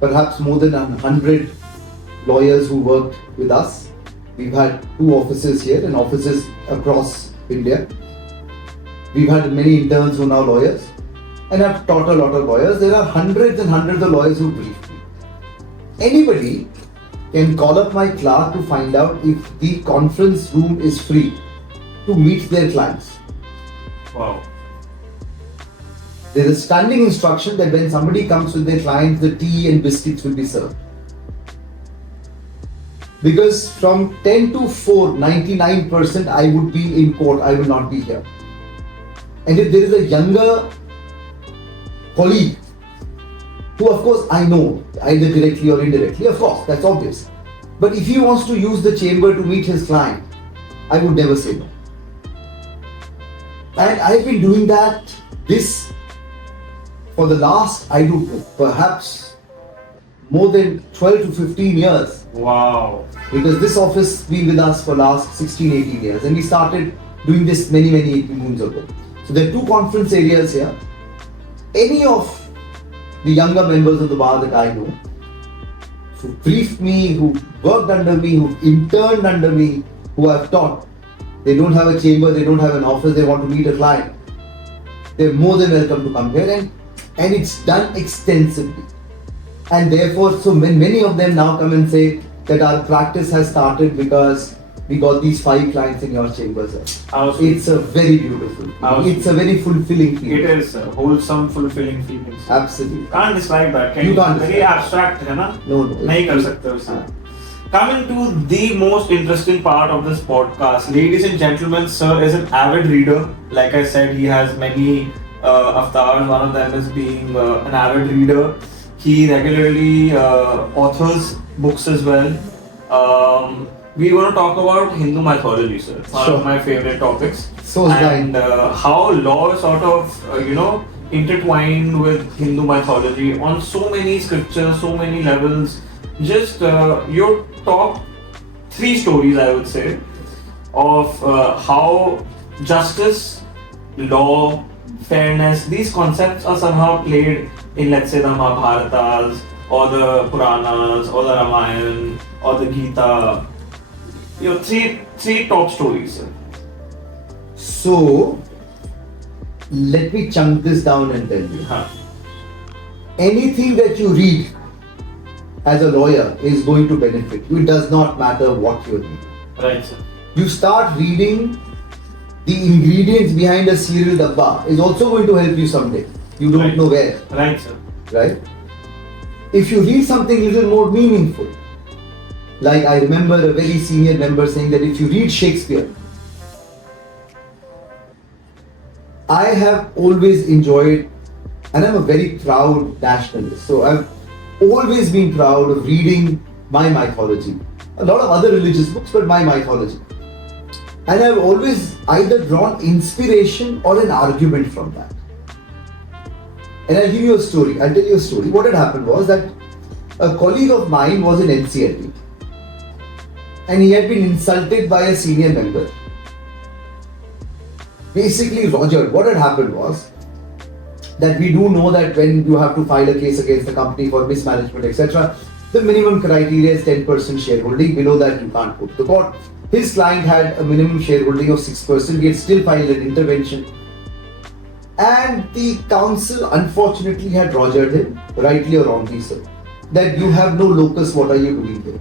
perhaps more than 100 lawyers who worked with us. We've had 2 offices here and offices across India. We've had many interns who are now lawyers, and I've taught a lot of lawyers. There are hundreds and hundreds of lawyers who brief me. Anybody can call up my clerk to find out if the conference room is free to meet their clients. Wow. There is a standing instruction that when somebody comes with their clients, the tea and biscuits will be served. Because from 10 to 4, 99% I would be in court, I will not be here. And if there is a younger colleague, who of course I know, either directly or indirectly, of course, that's obvious. But if he wants to use the chamber to meet his client, I would never say no. And I've been doing this for the last, I don't know, perhaps more than 12 to 15 years. Wow. Because this office has been with us for last 16, 18 years and we started doing this many moons ago. So there are 2 conference areas here. Any of the younger members of the bar that I know, who briefed me, who worked under me, who interned under me, who I've taught, they don't have a chamber, they don't have an office, they want to meet a client, they're more than welcome to come here and it's done extensively. And therefore, so many of them now come and say that our practice has started because we got these 5 clients in your chambers. It's a very beautiful, it's a very fulfilling feeling. It is wholesome, fulfilling feelings. Absolutely. Can't describe that. You can't. Very abstract, है ना? No. नहीं कर सकते उसे. Coming to the most interesting part of this podcast, ladies and gentlemen, sir is an avid reader. Like I said, he has many avatars. One of them is being an avid reader. He regularly authors books as well. We're going to talk about Hindu mythology, sir. One of my favorite topics. So and how law is sort of, intertwined with Hindu mythology on so many scriptures, so many levels. Just your top 3 stories, I would say, of how justice, law, fairness, these concepts are somehow played in, let's say, the Mahabharatas or the Puranas or the Ramayana or the Gita. Your three top stories, sir. So, let me chunk this down and tell you. Anything that you read as a lawyer is going to benefit you. It does not matter what you read. Right, sir. You start reading the ingredients behind a cereal dabba is also going to help you someday. You don't know where. Right, sir. Right? If you read something a little more meaningful, like I remember a very senior member saying that if you read Shakespeare, I have always enjoyed, and I'm a very proud nationalist, so I've always been proud of reading my mythology. A lot of other religious books, but my mythology. And I've always either drawn inspiration or an argument from that. And I'll give you a story. I'll tell you a story. What had happened was that a colleague of mine was in NCLT and he had been insulted by a senior member. Basically, Roger, what had happened was that we do know that when you have to file a case against the company for mismanagement, etc., the minimum criteria is 10% shareholding. Below that, you can't go to the court. His client had a minimum shareholding of 6%. He had still filed an intervention. And the council unfortunately had rogered him, rightly or wrongly so, that you have no locus, what are you doing here?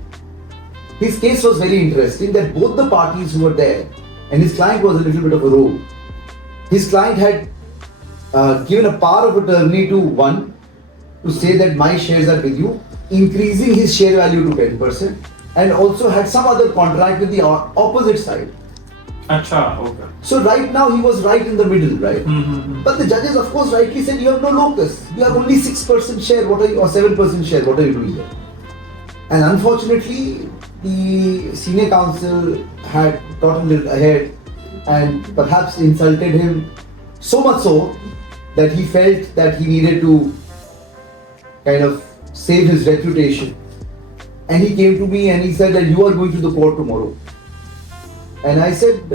His case was very interesting, that both the parties who were there, and his client was a little bit of a rogue. His client had given a power of attorney to one to say that my shares are with you, increasing his share value to 10%, and also had some other contract with the opposite side. Acha, okay. So right now he was right in the middle, right? But the judges, of course, rightly said you have no locus. You have only 6% share. What are you, or 7% share? What are you doing here? And unfortunately, the senior counsel had got a little ahead and perhaps insulted him so much so that he felt that he needed to kind of save his reputation. And he came to me and he said that you are going to the court tomorrow. And I said,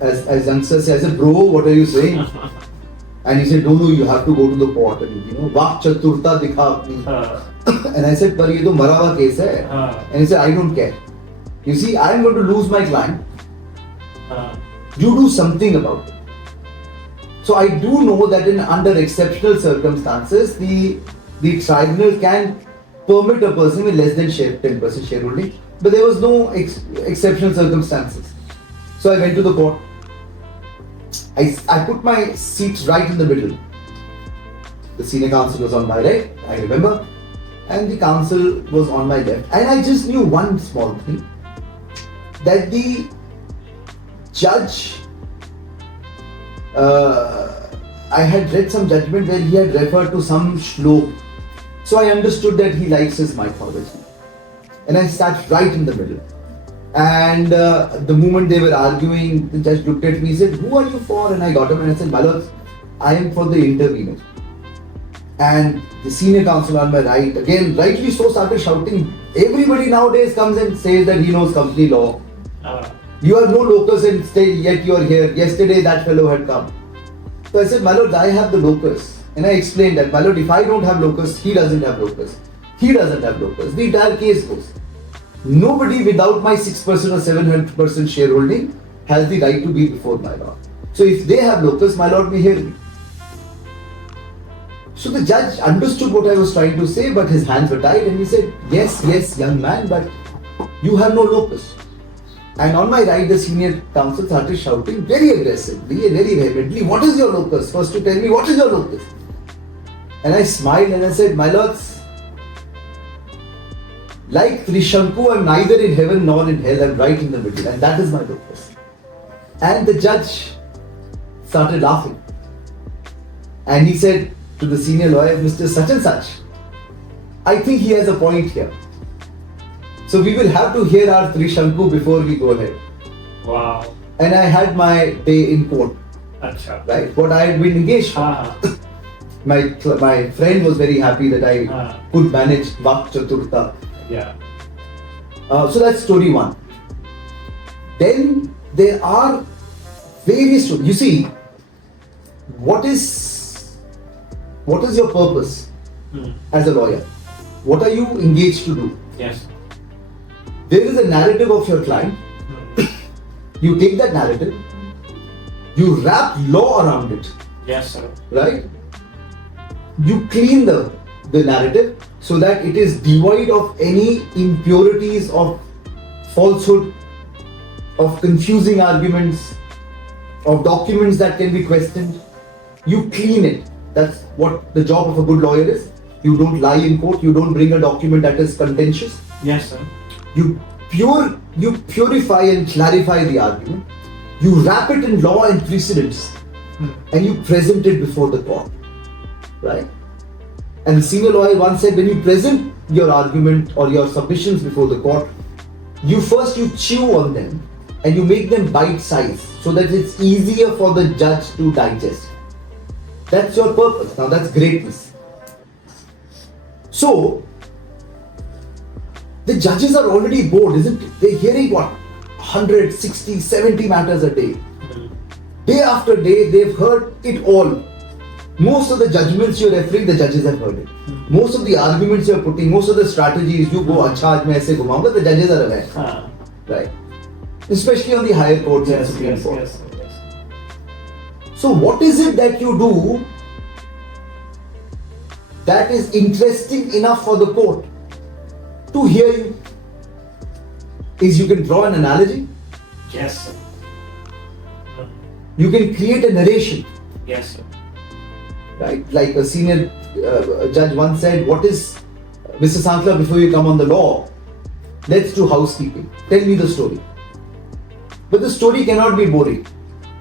as youngsters say, I said, bro, what are you saying? And he said, no, you have to go to the court and, Vak Chaturta dikha apni. And I said, but ye to mara hua case hai. And he said, I don't care. You see, I am going to lose my client. You do something about it. So I do know that under exceptional circumstances, the tribunal can permit a person with less than 10% shareholding, but there was no exceptional circumstances. So I went to the court. I put my seat right in the middle. The senior counsel was on my right, I remember, and the counsel was on my left. And I just knew one small thing, that the judge, I had read some judgment where he had referred to some shlok. So I understood that he likes his mythology. And I sat right in the middle. And the moment they were arguing, the judge looked at me and said, who are you for? And I got up and I said, my lord, I am for the intervener. And the senior counsel on my right, again, rightly so, started shouting. Everybody nowadays comes and says that he knows company law. You have no locus and yet you are here. Yesterday that fellow had come. So I said, my lord, I have the locus. And I explained that, my lord, if I don't have locus, he doesn't have locus. He doesn't have locus. The entire case goes. Nobody without my 6% or 700% shareholding has the right to be before my lord. So if they have locus, my lord may hear me. So the judge understood what I was trying to say, but his hands were tied and he said, yes, young man, but you have no locus. And on my right, the senior counsel started shouting very aggressively, very vehemently, what is your locus? First to tell me, what is your locus? And I smiled and I said, my lords, like Trishanku, I'm neither in heaven nor in hell, I'm right in the middle, and that is my locus. And the judge started laughing. And he said to the senior lawyer, Mr. Such and Such, I think he has a point here. So we will have to hear our Trishanku before we go ahead. Wow. And I had my day in court. Achha. Right? What I had been engaged for. My friend was very happy that I could manage Vak Chaturta. Yeah. So that's story one. Then there are various stories. You see, what is your purpose as a lawyer? What are you engaged to do? Yes. There is a narrative of your client. You take that narrative, you wrap law around it. Yes, sir. Right? You clean the narrative so that it is devoid of any impurities of falsehood, of confusing arguments, of documents that can be questioned. You clean it. That's what the job of a good lawyer is. You don't lie in court. You don't bring a document that is contentious. Yes, sir. You purify and clarify the argument. You wrap it in law and precedents, and you present it before the court. Right? And the senior lawyer once said, when you present your argument or your submissions before the court, you chew on them and you make them bite-sized so that it's easier for the judge to digest. That's your purpose. Now that's greatness. So, the judges are already bored, isn't it? They're hearing what? 100, 60, 70 matters a day. Day after day, they've heard it all. most of the judgments you're referring, the judges have heard it. Most of the arguments you're putting, most of the strategies, you go, acha, aaj main aise ghumaunga, the judges are aware. Right? Especially on the higher courts and Supreme Court. Yes. So what is it that you do that is interesting enough for the court to hear you? Is you can draw an analogy. Yes, sir. You can create a narration. Yes, sir. Right? Like a senior judge once said, what is, Mr. Sankhla, before you come on the law, let's do housekeeping. Tell me the story. But the story cannot be boring.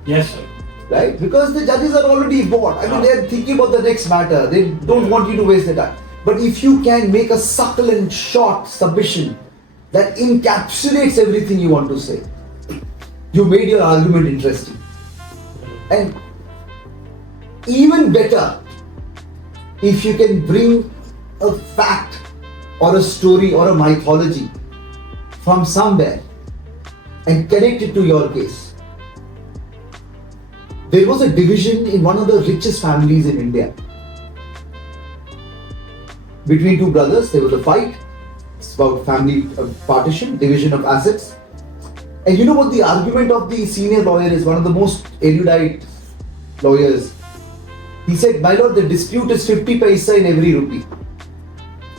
Yes, sir. Right? Because the judges are already bored. I mean, they are thinking about the next matter. They don't want you to waste their time. But if you can make a succulent, short submission that encapsulates everything you want to say, you made your argument interesting. And even better, if you can bring a fact or a story or a mythology from somewhere and connect it to your case. There was a division in one of the richest families in India. Between two brothers, there was a fight. It's about family partition, division of assets. And you know what the argument of the senior lawyer is, one of the most erudite lawyers. He said, my lord, the dispute is 50 paisa in every rupee.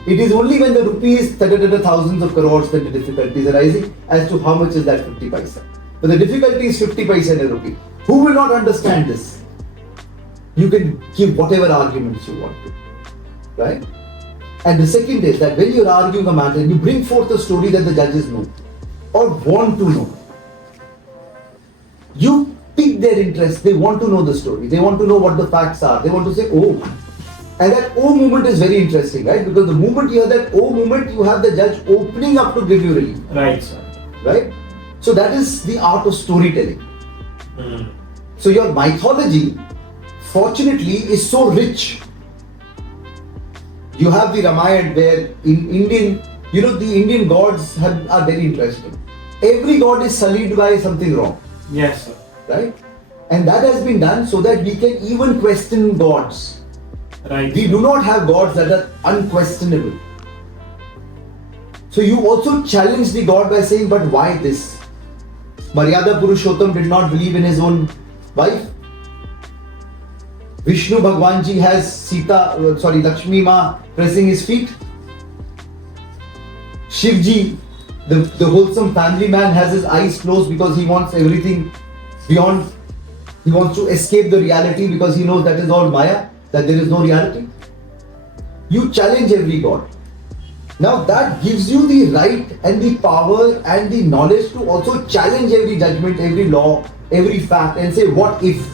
It is only when the rupee is thousands of crores that the difficulty is arising as to how much is that 50 paisa. But the difficulty is 50 paisa in a rupee. Who will not understand this? You can give whatever arguments you want to. Right? And the second is that when you're arguing a matter, you bring forth a story that the judges know or want to know. You pique their interest. They want to know the story. They want to know what the facts are. They want to say, oh. And that oh moment is very interesting, right? Because the moment you have that oh moment, you have the judge opening up to give you relief. Right, sir. Right? So that is the art of storytelling. Mm. So your mythology, fortunately, is so rich. You have the Ramayana where in Indian, the Indian gods are very interesting. Every god is sullied by something wrong. Yes, sir. Right? And that has been done so that we can even question gods. Right. We do not have gods that are unquestionable. So you also challenge the god by saying, but why this? Maryada Purushottam did not believe in his own wife. Vishnu Bhagwanji has Lakshmi Ma pressing his feet. Shivji, the wholesome family man, has his eyes closed because he wants everything beyond. He wants to escape the reality because he knows that is all Maya, that there is no reality. You challenge every god. Now that gives you the right and the power and the knowledge to also challenge every judgment, every law, every fact and say, what if?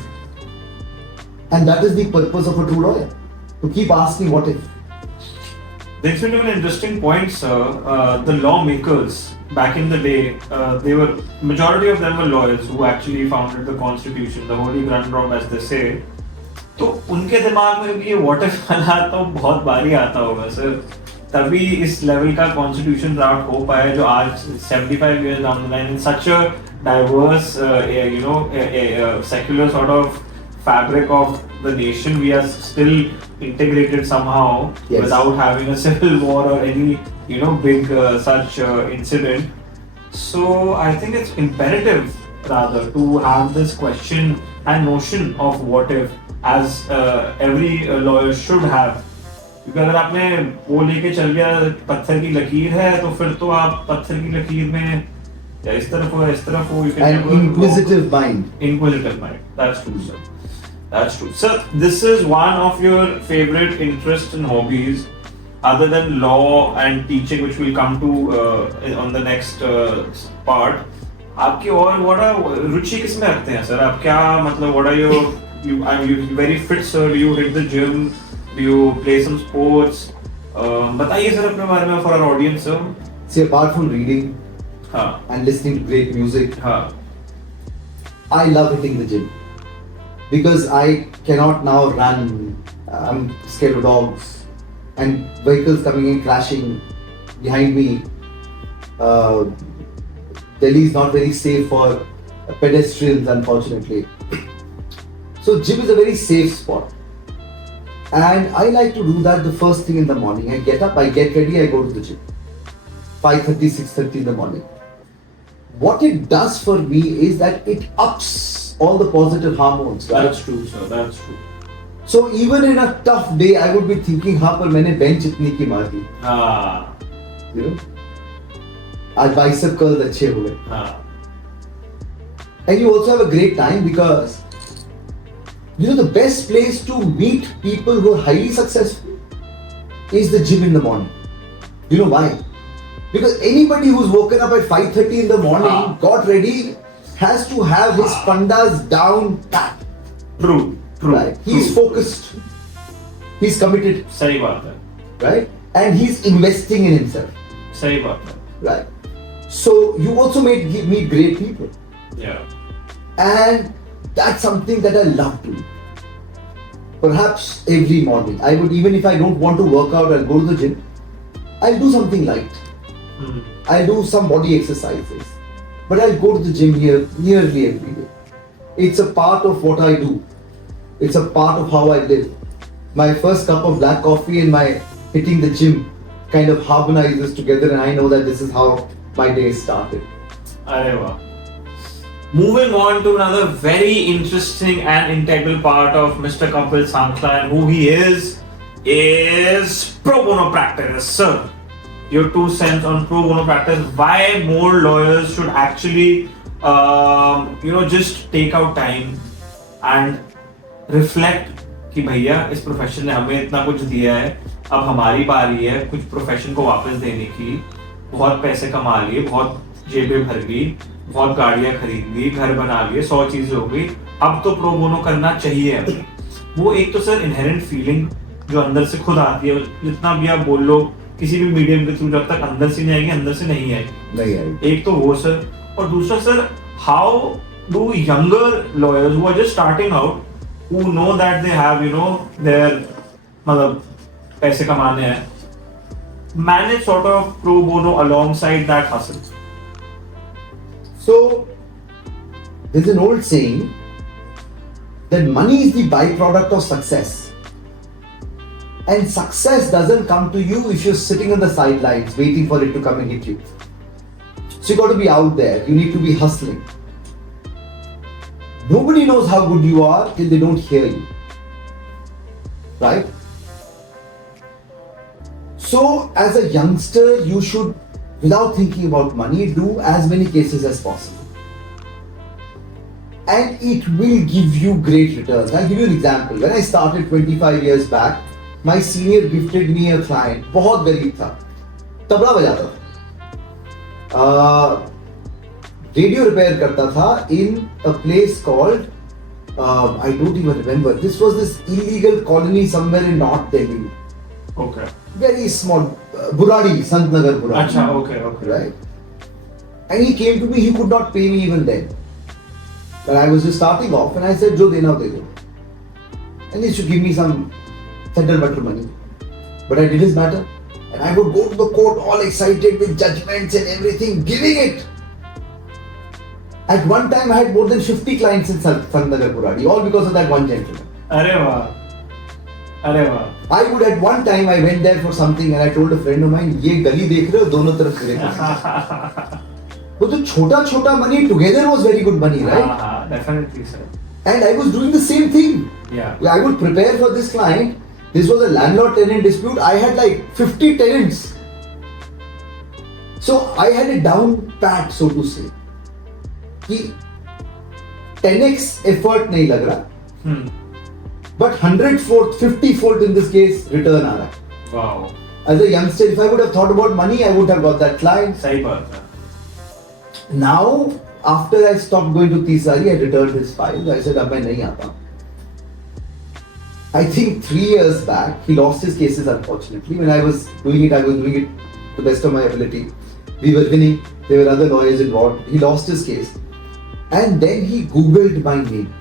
And that is the purpose of a true lawyer, to keep asking what if. Brings me to an interesting point, sir. The lawmakers back in the day, majority of them were lawyers who actually founded the constitution, the holy grundrome as they say. तो उनके दिमाग में भी ये what if वाला तो बहुत बारी आता होगा सर, तभी इस लेवल का कॉन्स्टिट्यूशन ड्राफ्ट हो पाया जो आज 75 years down the line in such a diverse secular sort of fabric of the nation, we are still integrated somehow. Yes. Without having a civil war or any big such incident. So I think it's imperative rather to have this question and notion of what if, as every lawyer should have. क्योंकि अगर आपने वो लेके चल गया पत्थर की लकीर है तो फिर तो आप पत्थर की लकीर में या इस तरफ हो या इस तरफ हो. An inquisitive mind. Inquisitive mind. That's true, sir. That's true. Sir, this is one of your favorite interests and hobbies, other than law and teaching, which we'll come to on the next part. आपकी और what रुचि किस में रखते हैं sir? आप क्या मतलब what are you very fit sir? Do you hit the gym? Do you play some sports? बताइए सर अपने बारे में for our audience sir. See, apart from reading and listening to great music, I love hitting the gym. Because I cannot now run, I'm scared of dogs and vehicles coming in crashing behind me. Delhi is not very safe for pedestrians, unfortunately. So gym is a very safe spot. And I like to do that the first thing in the morning. I get up, I get ready, I go to the gym. 5:30, 6:30 in the morning. What it does for me is that it ups all the positive hormones. Right? That's true, sir. That's true. So even in a tough day, I would be thinking, हाँ पर मैंने bench इतनी की मार दी. Ah. You know, आज bicep curls अच्छे हुए. Ah. And you also have a great time because you know the best place to meet people who are highly successful is the gym in the morning. You know why? Because anybody who's woken up at 5:30 in the morning, got ready, has to have his fundas down pat. True. True. Right? He's focused. He's committed. सही बात है. Right? And he's investing in himself. सही बात है. Right? So you also meet great people. Yeah. And that's something that I love doing. Perhaps every morning. I would, even if I don't want to work out, I'll go to the gym. I'll do something light. I'll do some body exercises. But I'll go to the gym nearly every day. It's a part of what I do. It's a part of how I live. My first cup of black coffee and my hitting the gym kind of harmonizes together, and I know that this is how my day started. अरे वाह. Moving on to another very interesting and integral part of Mr. Kapil Sankhla and who he is Pro Bono Practice. Sir, your 2 cents on Pro Bono Practice. Why more lawyers should actually, just take out time and reflect कि भैया इस profession ने हमें इतना कुछ दिया है, अब हमारी बारी है कुछ प्रोफेशन को वापस देने की. बहुत पैसे कमा लिए, बहुत जेबें भर गई, बहुत गाड़ियां खरीद ली, घर बना लिए, 100 चीजें हो गई, अब तो प्रो बोनो करना चाहिए हमें. वो एक तो सर इनहेरेंट फीलिंग जो अंदर से खुद आती है, जितना भी आप बोल लो किसी भी मीडियम के थ्रू, जब तक अंदर से नहीं आएगी, अंदर से नहीं आएगी. एक तो वो सर, और दूसरा sir, how do younger lawyers who are just starting out, who know that they have their मतलब पैसे कमाने हैं, manage sort of pro bono alongside that hustle? So there's an old saying that money is the byproduct of success, and success doesn't come to you if you're sitting on the sidelines waiting for it to come and hit you. So you got to be out there, you need to be hustling. Nobody knows how good you are till they don't hear you. Right? So as a youngster, you should, without thinking about money, do as many cases as possible. And it will give you great returns. I'll give you an example. When I started 25 years back, my senior gifted me a client, बहुत गरीब था, तबला बजाता था, radio repair करता था in a place called I don't even remember. This was this illegal colony somewhere in North Delhi. Okay. Very small, Buradi, Santnagar Buradi. Acha, okay. Right. And he came to me. He could not pay me even then. But I was just starting off, and I said, "Jo dena ho de do." And he should give me some federal butter money. But I did his matter, and I would go to the court all excited with judgments and everything, giving it. At one time, I had more than 50 clients in Santnagar Buradi, all because of that one gentleman. अरे वाह. I would at one time, I went there for something and I told a friend of mine, ये गली देख रहे हो, दोनों तरफ खड़े हैं. वो तो छोटा money together was very good money, right? Definitely, sir. And I was doing the same thing. Yeah. I would prepare for this client. This was a landlord-tenant dispute. I had like 50 tenants. So I had a down pat, so to say. कि 10x effort नहीं लग रहा, but 100-fold, 50-fold in this case return आ रहा है. Wow. As a youngster, if I would have thought about money, I would have got that client. सही बात है. Now, after I stopped going to Tisari, I returned his file. I said, अब मैं नहीं आता. I think 3 years back, he lost his cases unfortunately. When I was doing it to the best of my ability. We were winning. There were other lawyers involved. He lost his case. And then he Googled my name.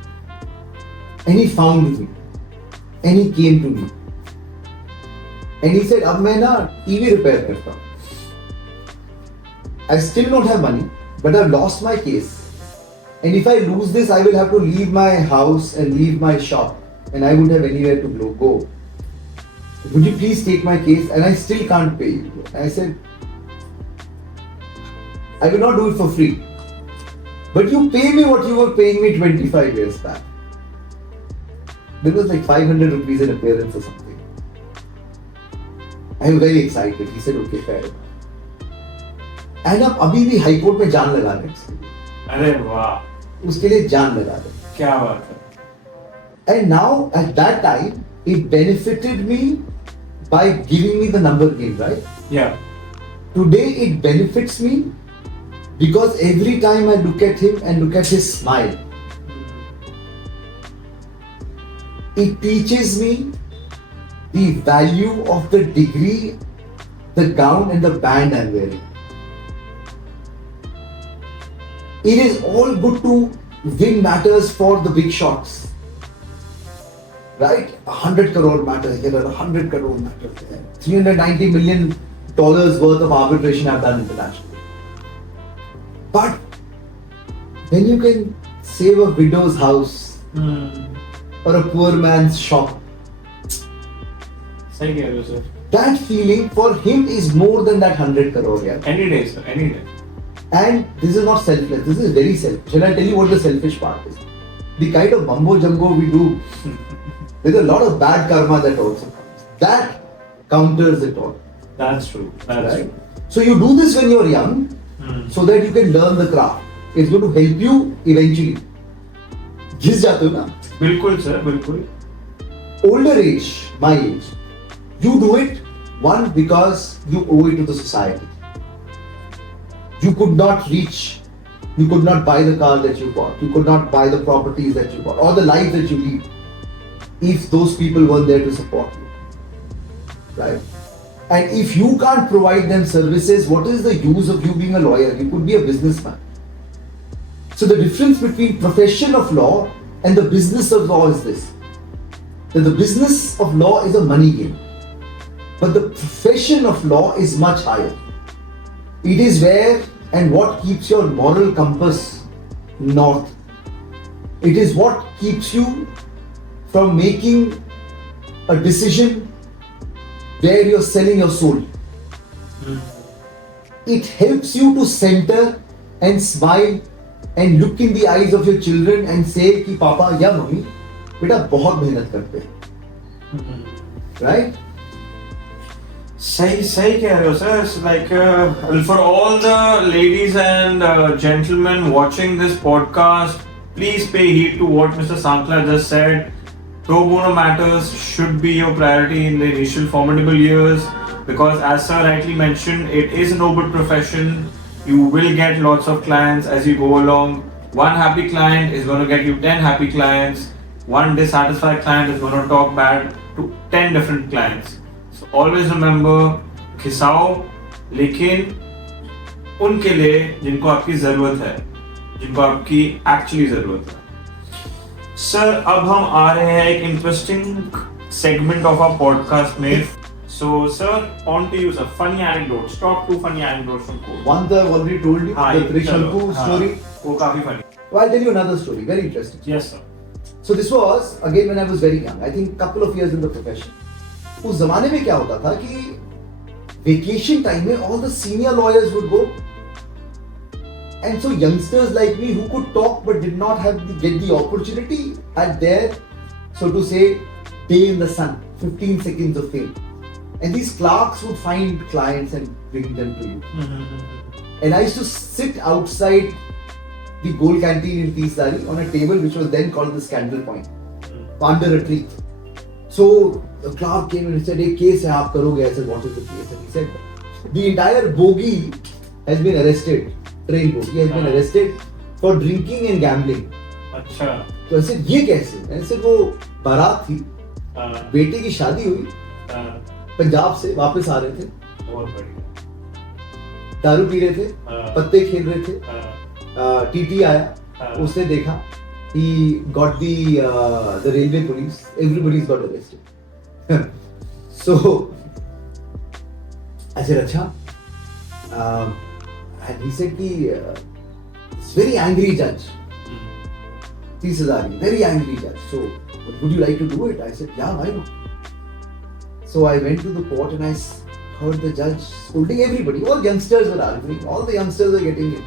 And he found me. And he came to me. And he said, अब मैं ना TV repair करता हूँ. I still don't have money, but I've lost my case. And if I lose this, I will have to leave my house and leave my shop. And I wouldn't have anywhere to go. would you please take my case, and I still can't pay you. And I said, I will not do it for free, but you pay me what you were paying me 25 years back. There was like 500 rupees in appearance or something. I was very excited. He said, okay, fair enough. And अब अभी भी high court में जान लगा रहे हैं. अरे वाह. उसके लिए जान लगा रहे हैं. क्या बात है. And now at that time, it benefited me by giving me the number game, right? Yeah. Today it benefits me because every time I look at him and look at his smile, it teaches me the value of the degree, the gown and the band I'm wearing. It is all good to win matters for the big shots. Right? 100 crore matters here, 100 crore matters there. $390 million worth of arbitration I've done internationally. But when you can save a widow's house or a poor man's shop, sir. That feeling for him is more than that 100 crore. Yeah. Any day, sir. Any day. And this is not selfless. This is very selfish. And I'll tell you what the selfish part is. The kind of mumbo jumbo we do, there's a lot of bad karma that also comes. That counters it all. That's true. That's right? true. So you do this when you're young, so that you can learn the craft. It's going to help you eventually. घिस जाते हो ना? बिल्कुल sir, बिल्कुल. Older age, my age, you do it one because you owe it to the society. You could not reach, you could not buy the car that you bought, you could not buy the properties that you bought, or the life that you lead, if those people weren't there to support you. Right? And if you can't provide them services, what is the use of you being a lawyer? You could be a businessman. So the difference between profession of law and the business of law is this. That the business of law is a money game. But the profession of law is much higher. It is where and what keeps your moral compass north. It is what keeps you from making a decision where you're selling your soul. It helps you to center and smile and look in the eyes of your children and say कि पापा या mummy बेटा बहुत मेहनत करते हैं. Right? सही कह रहे हो sir. It's like for all the ladies and gentlemen watching this podcast, please pay heed to what Mr. Sankhla just said. Pro bono matters should be your priority in the initial formidable years because, as sir rightly mentioned, it is a noble profession. You will get lots of clients as you go along. One happy client is going to get you 10 happy clients. One dissatisfied client is going to talk bad to 10 different clients. So always remember, खिसाओ लेकिन उनके लिए जिनको आपकी जरूरत है, जिनको आपकी actually जरूरत है. सर अब हम आ रहे हैं एक interesting segment of our podcast में. So sir, on to you sir. Funny anecdotes. Top 2 funny anecdotes from court. One I've already told you, the Trishanku story. वो काफी funny. Well, I'll tell you another story, very interesting. Yes sir. So this was again when I was very young. I think couple of years in the profession. उस जमाने में क्या होता था कि vacation time में all the senior lawyers would go, and so youngsters like me who could talk but did not get the opportunity had their, so to say, day in the sun, 15 seconds of fame. And these clerks would find clients and bring them to you. And I used to sit outside the Gold Canteen in Teesdari on a table which was then called the Scandal Point, under a tree. So the clerk came and said, "Hey, case hai, aap karoge." I said, "What is the case?" And he said, "The entire bogie has been arrested. Train bogie has been arrested for drinking and gambling." अच्छा. So I said, "ये कैसे?" I said, "वो बारात थी, बेटे की शादी हुई, पंजाब से वापस आ रहे थे, बहुत बढ़िया, दारू पी रहे थे, पत्ते खेल रहे थे, टीटी आया, उसने देखा, he got the railway police, everybody's got arrested." So I said, "अच्छा," and he said कि it's very angry judge, 30,000, very angry judge. So would you like to do it? I said, "Yeah, why not?" So I went to the court and I heard the judge scolding everybody. All youngsters were arguing. All the youngsters were getting it.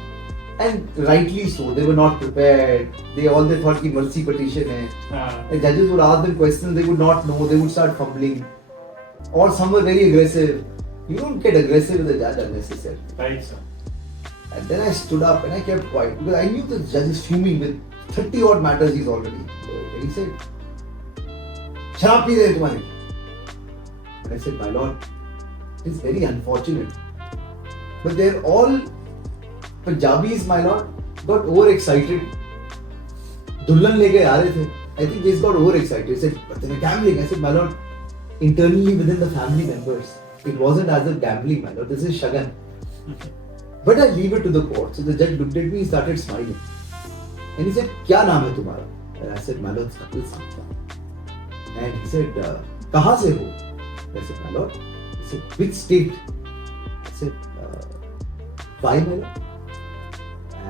And rightly so. They were not prepared. They thought ki mercy petition hai. The judges would ask them questions they would not know. They would start fumbling. Or some were very aggressive. You don't get aggressive with the judge unnecessarily. Right, sir. And then I stood up and I kept quiet because I knew the judge is fuming with 30 odd matters he's already. And he said, "Sharab pee rahe tumhari." And I said, "My lord, it is very unfortunate. But they're all Punjabis, my lord, got overexcited. Dulhan leke aa rahe the. I think they got overexcited. He said, but they were gambling." I said, "My lord, internally within the family members, it wasn't as if gambling, my lord. This is shagan." But I leave it to the court. So the judge looked at me, he started smiling. And he said, "Kya naam hai tumhara?" And I said, "My lord, it's Kapil Sankhla." And he said, "Kahan se ho?" I said, "My lord." He said, "Which state?" I said, "Why, my lord?"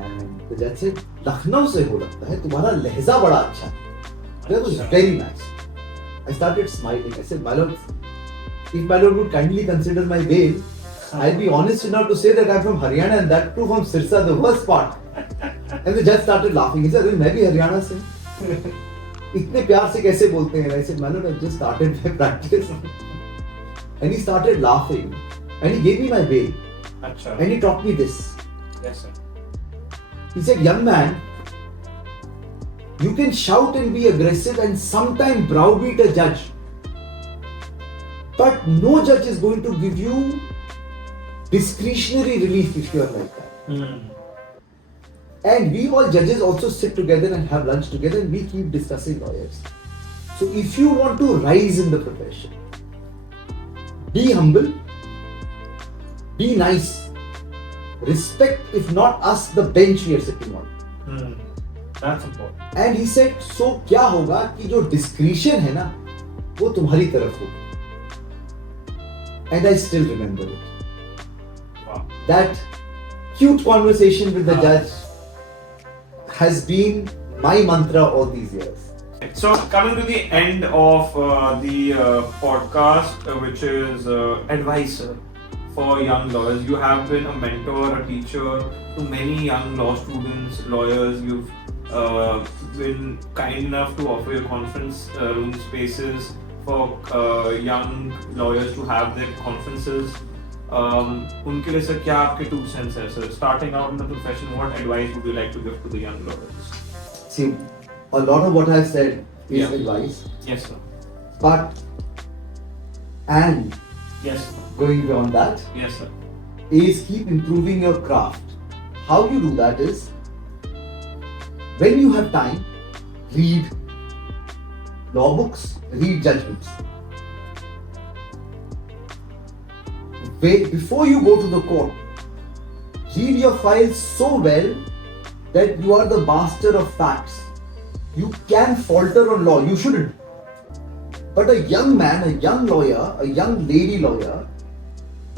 And the judge said, "Lucknow se ho lagta hai, tumhara lehza bada acha hai." That was very nice. I started smiling. I said, "My lord, if my lord would kindly consider my bail, I'll be honest enough to say that I'm from Haryana and that too from Sirsa, the worst part." And the judge started laughing. He said, "मैं भी हरियाणा से हूँ." इतने प्यार से कैसे बोलते हैं? I said, "My lord, I just started my practice." And he started laughing. And he gave me my bail. Achha. And he taught me this. Yes, sir. He said, "Young man, you can shout and be aggressive and sometimes browbeat a judge. But no judge is going to give you discretionary relief if you are like that." And we all judges also sit together and have lunch together and we keep discussing lawyers. So if you want to rise in the profession, be humble, be nice, respect, if not us, the bench we are sitting on. That's important. And he said, "So क्या होगा कि जो discretion है ना, वो तुम्हारी तरफ होगी." And I still remember it. Wow. That cute conversation with the judge has been my mantra all these years. So coming to the end of the podcast, which is advice for young lawyers. You have been a mentor, a teacher to many young law students, lawyers. You've been kind enough to offer your conference room spaces for young lawyers to have their conferences. उनके लिए sir क्या आपके 2 cents है sir? Starting out in the profession, what advice would you like to give to the young lawyers? See, a lot of what I've said is advice. Yes, sir. But, and Yes, sir. going beyond that, Yes, sir. is keep improving your craft. How you do that is, when you have time, read law books, read judgments. Before you go to the court, read your files so well that you are the master of facts. You can falter on law, you shouldn't. But a young man, a young lawyer, a young lady lawyer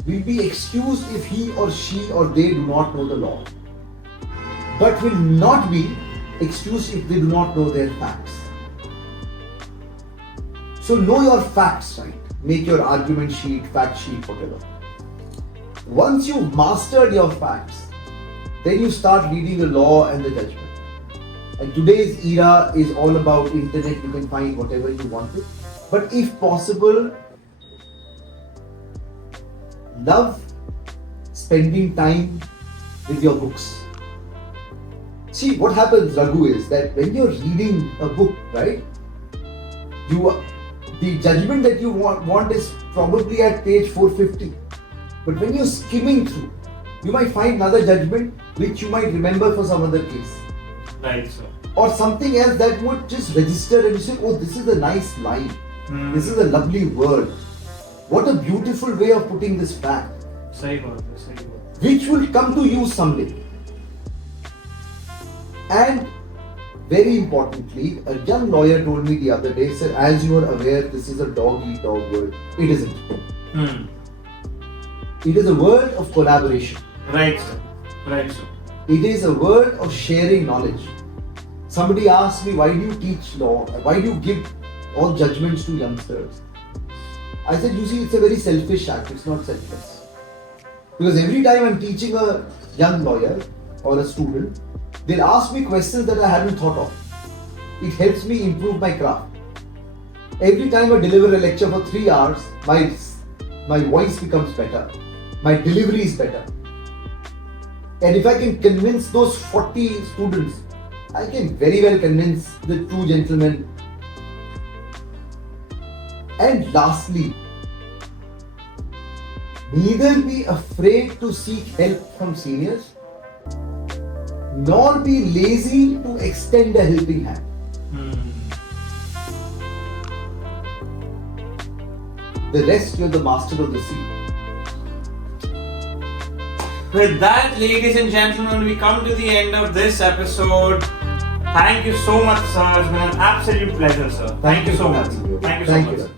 will be excused if he or she or they do not know the law, but will not be excused if they do not know their facts. So know your facts, right? Make your argument sheet, fact sheet, whatever. Once you've mastered your facts, then you start reading the law and the judgment. And today's era is all about internet. You can find whatever you want to. But if possible, love spending time with your books. See, what happens, Raghu, is that when you're reading a book, right, the judgment that you want is probably at page 450. But when you're skimming through, you might find another judgment which you might remember for some other case. Right, sir. Or something else that would just register and you say, "Oh, this is a nice line. This is a lovely word. What a beautiful way of putting this fact." Sahi baat hai, sahi baat. Which will come to use someday. And very importantly, a young lawyer told me the other day, "Sir, as you are aware, this is a dog-eat-dog world." It isn't. It is a world of collaboration. Right, sir. Right, sir. It is a world of sharing knowledge. Somebody asked me, "Why do you teach law? Why do you give all judgments to youngsters?" I said, you see, it's a very selfish act, it's not selfless. Because every time I'm teaching a young lawyer or a student, they'll ask me questions that I hadn't thought of. It helps me improve my craft. Every time I deliver a lecture for 3 hours, my voice becomes better, my delivery is better. And if I can convince those 40 students, I can very well convince the 2 gentlemen. And lastly, neither be afraid to seek help from seniors, nor be lazy to extend a helping hand. The rest, you're the master of the sea. With that, ladies and gentlemen, we come to the end of this episode. Thank you so much, sir. It's been an absolute pleasure, sir. Thank you so much. Thank you so much.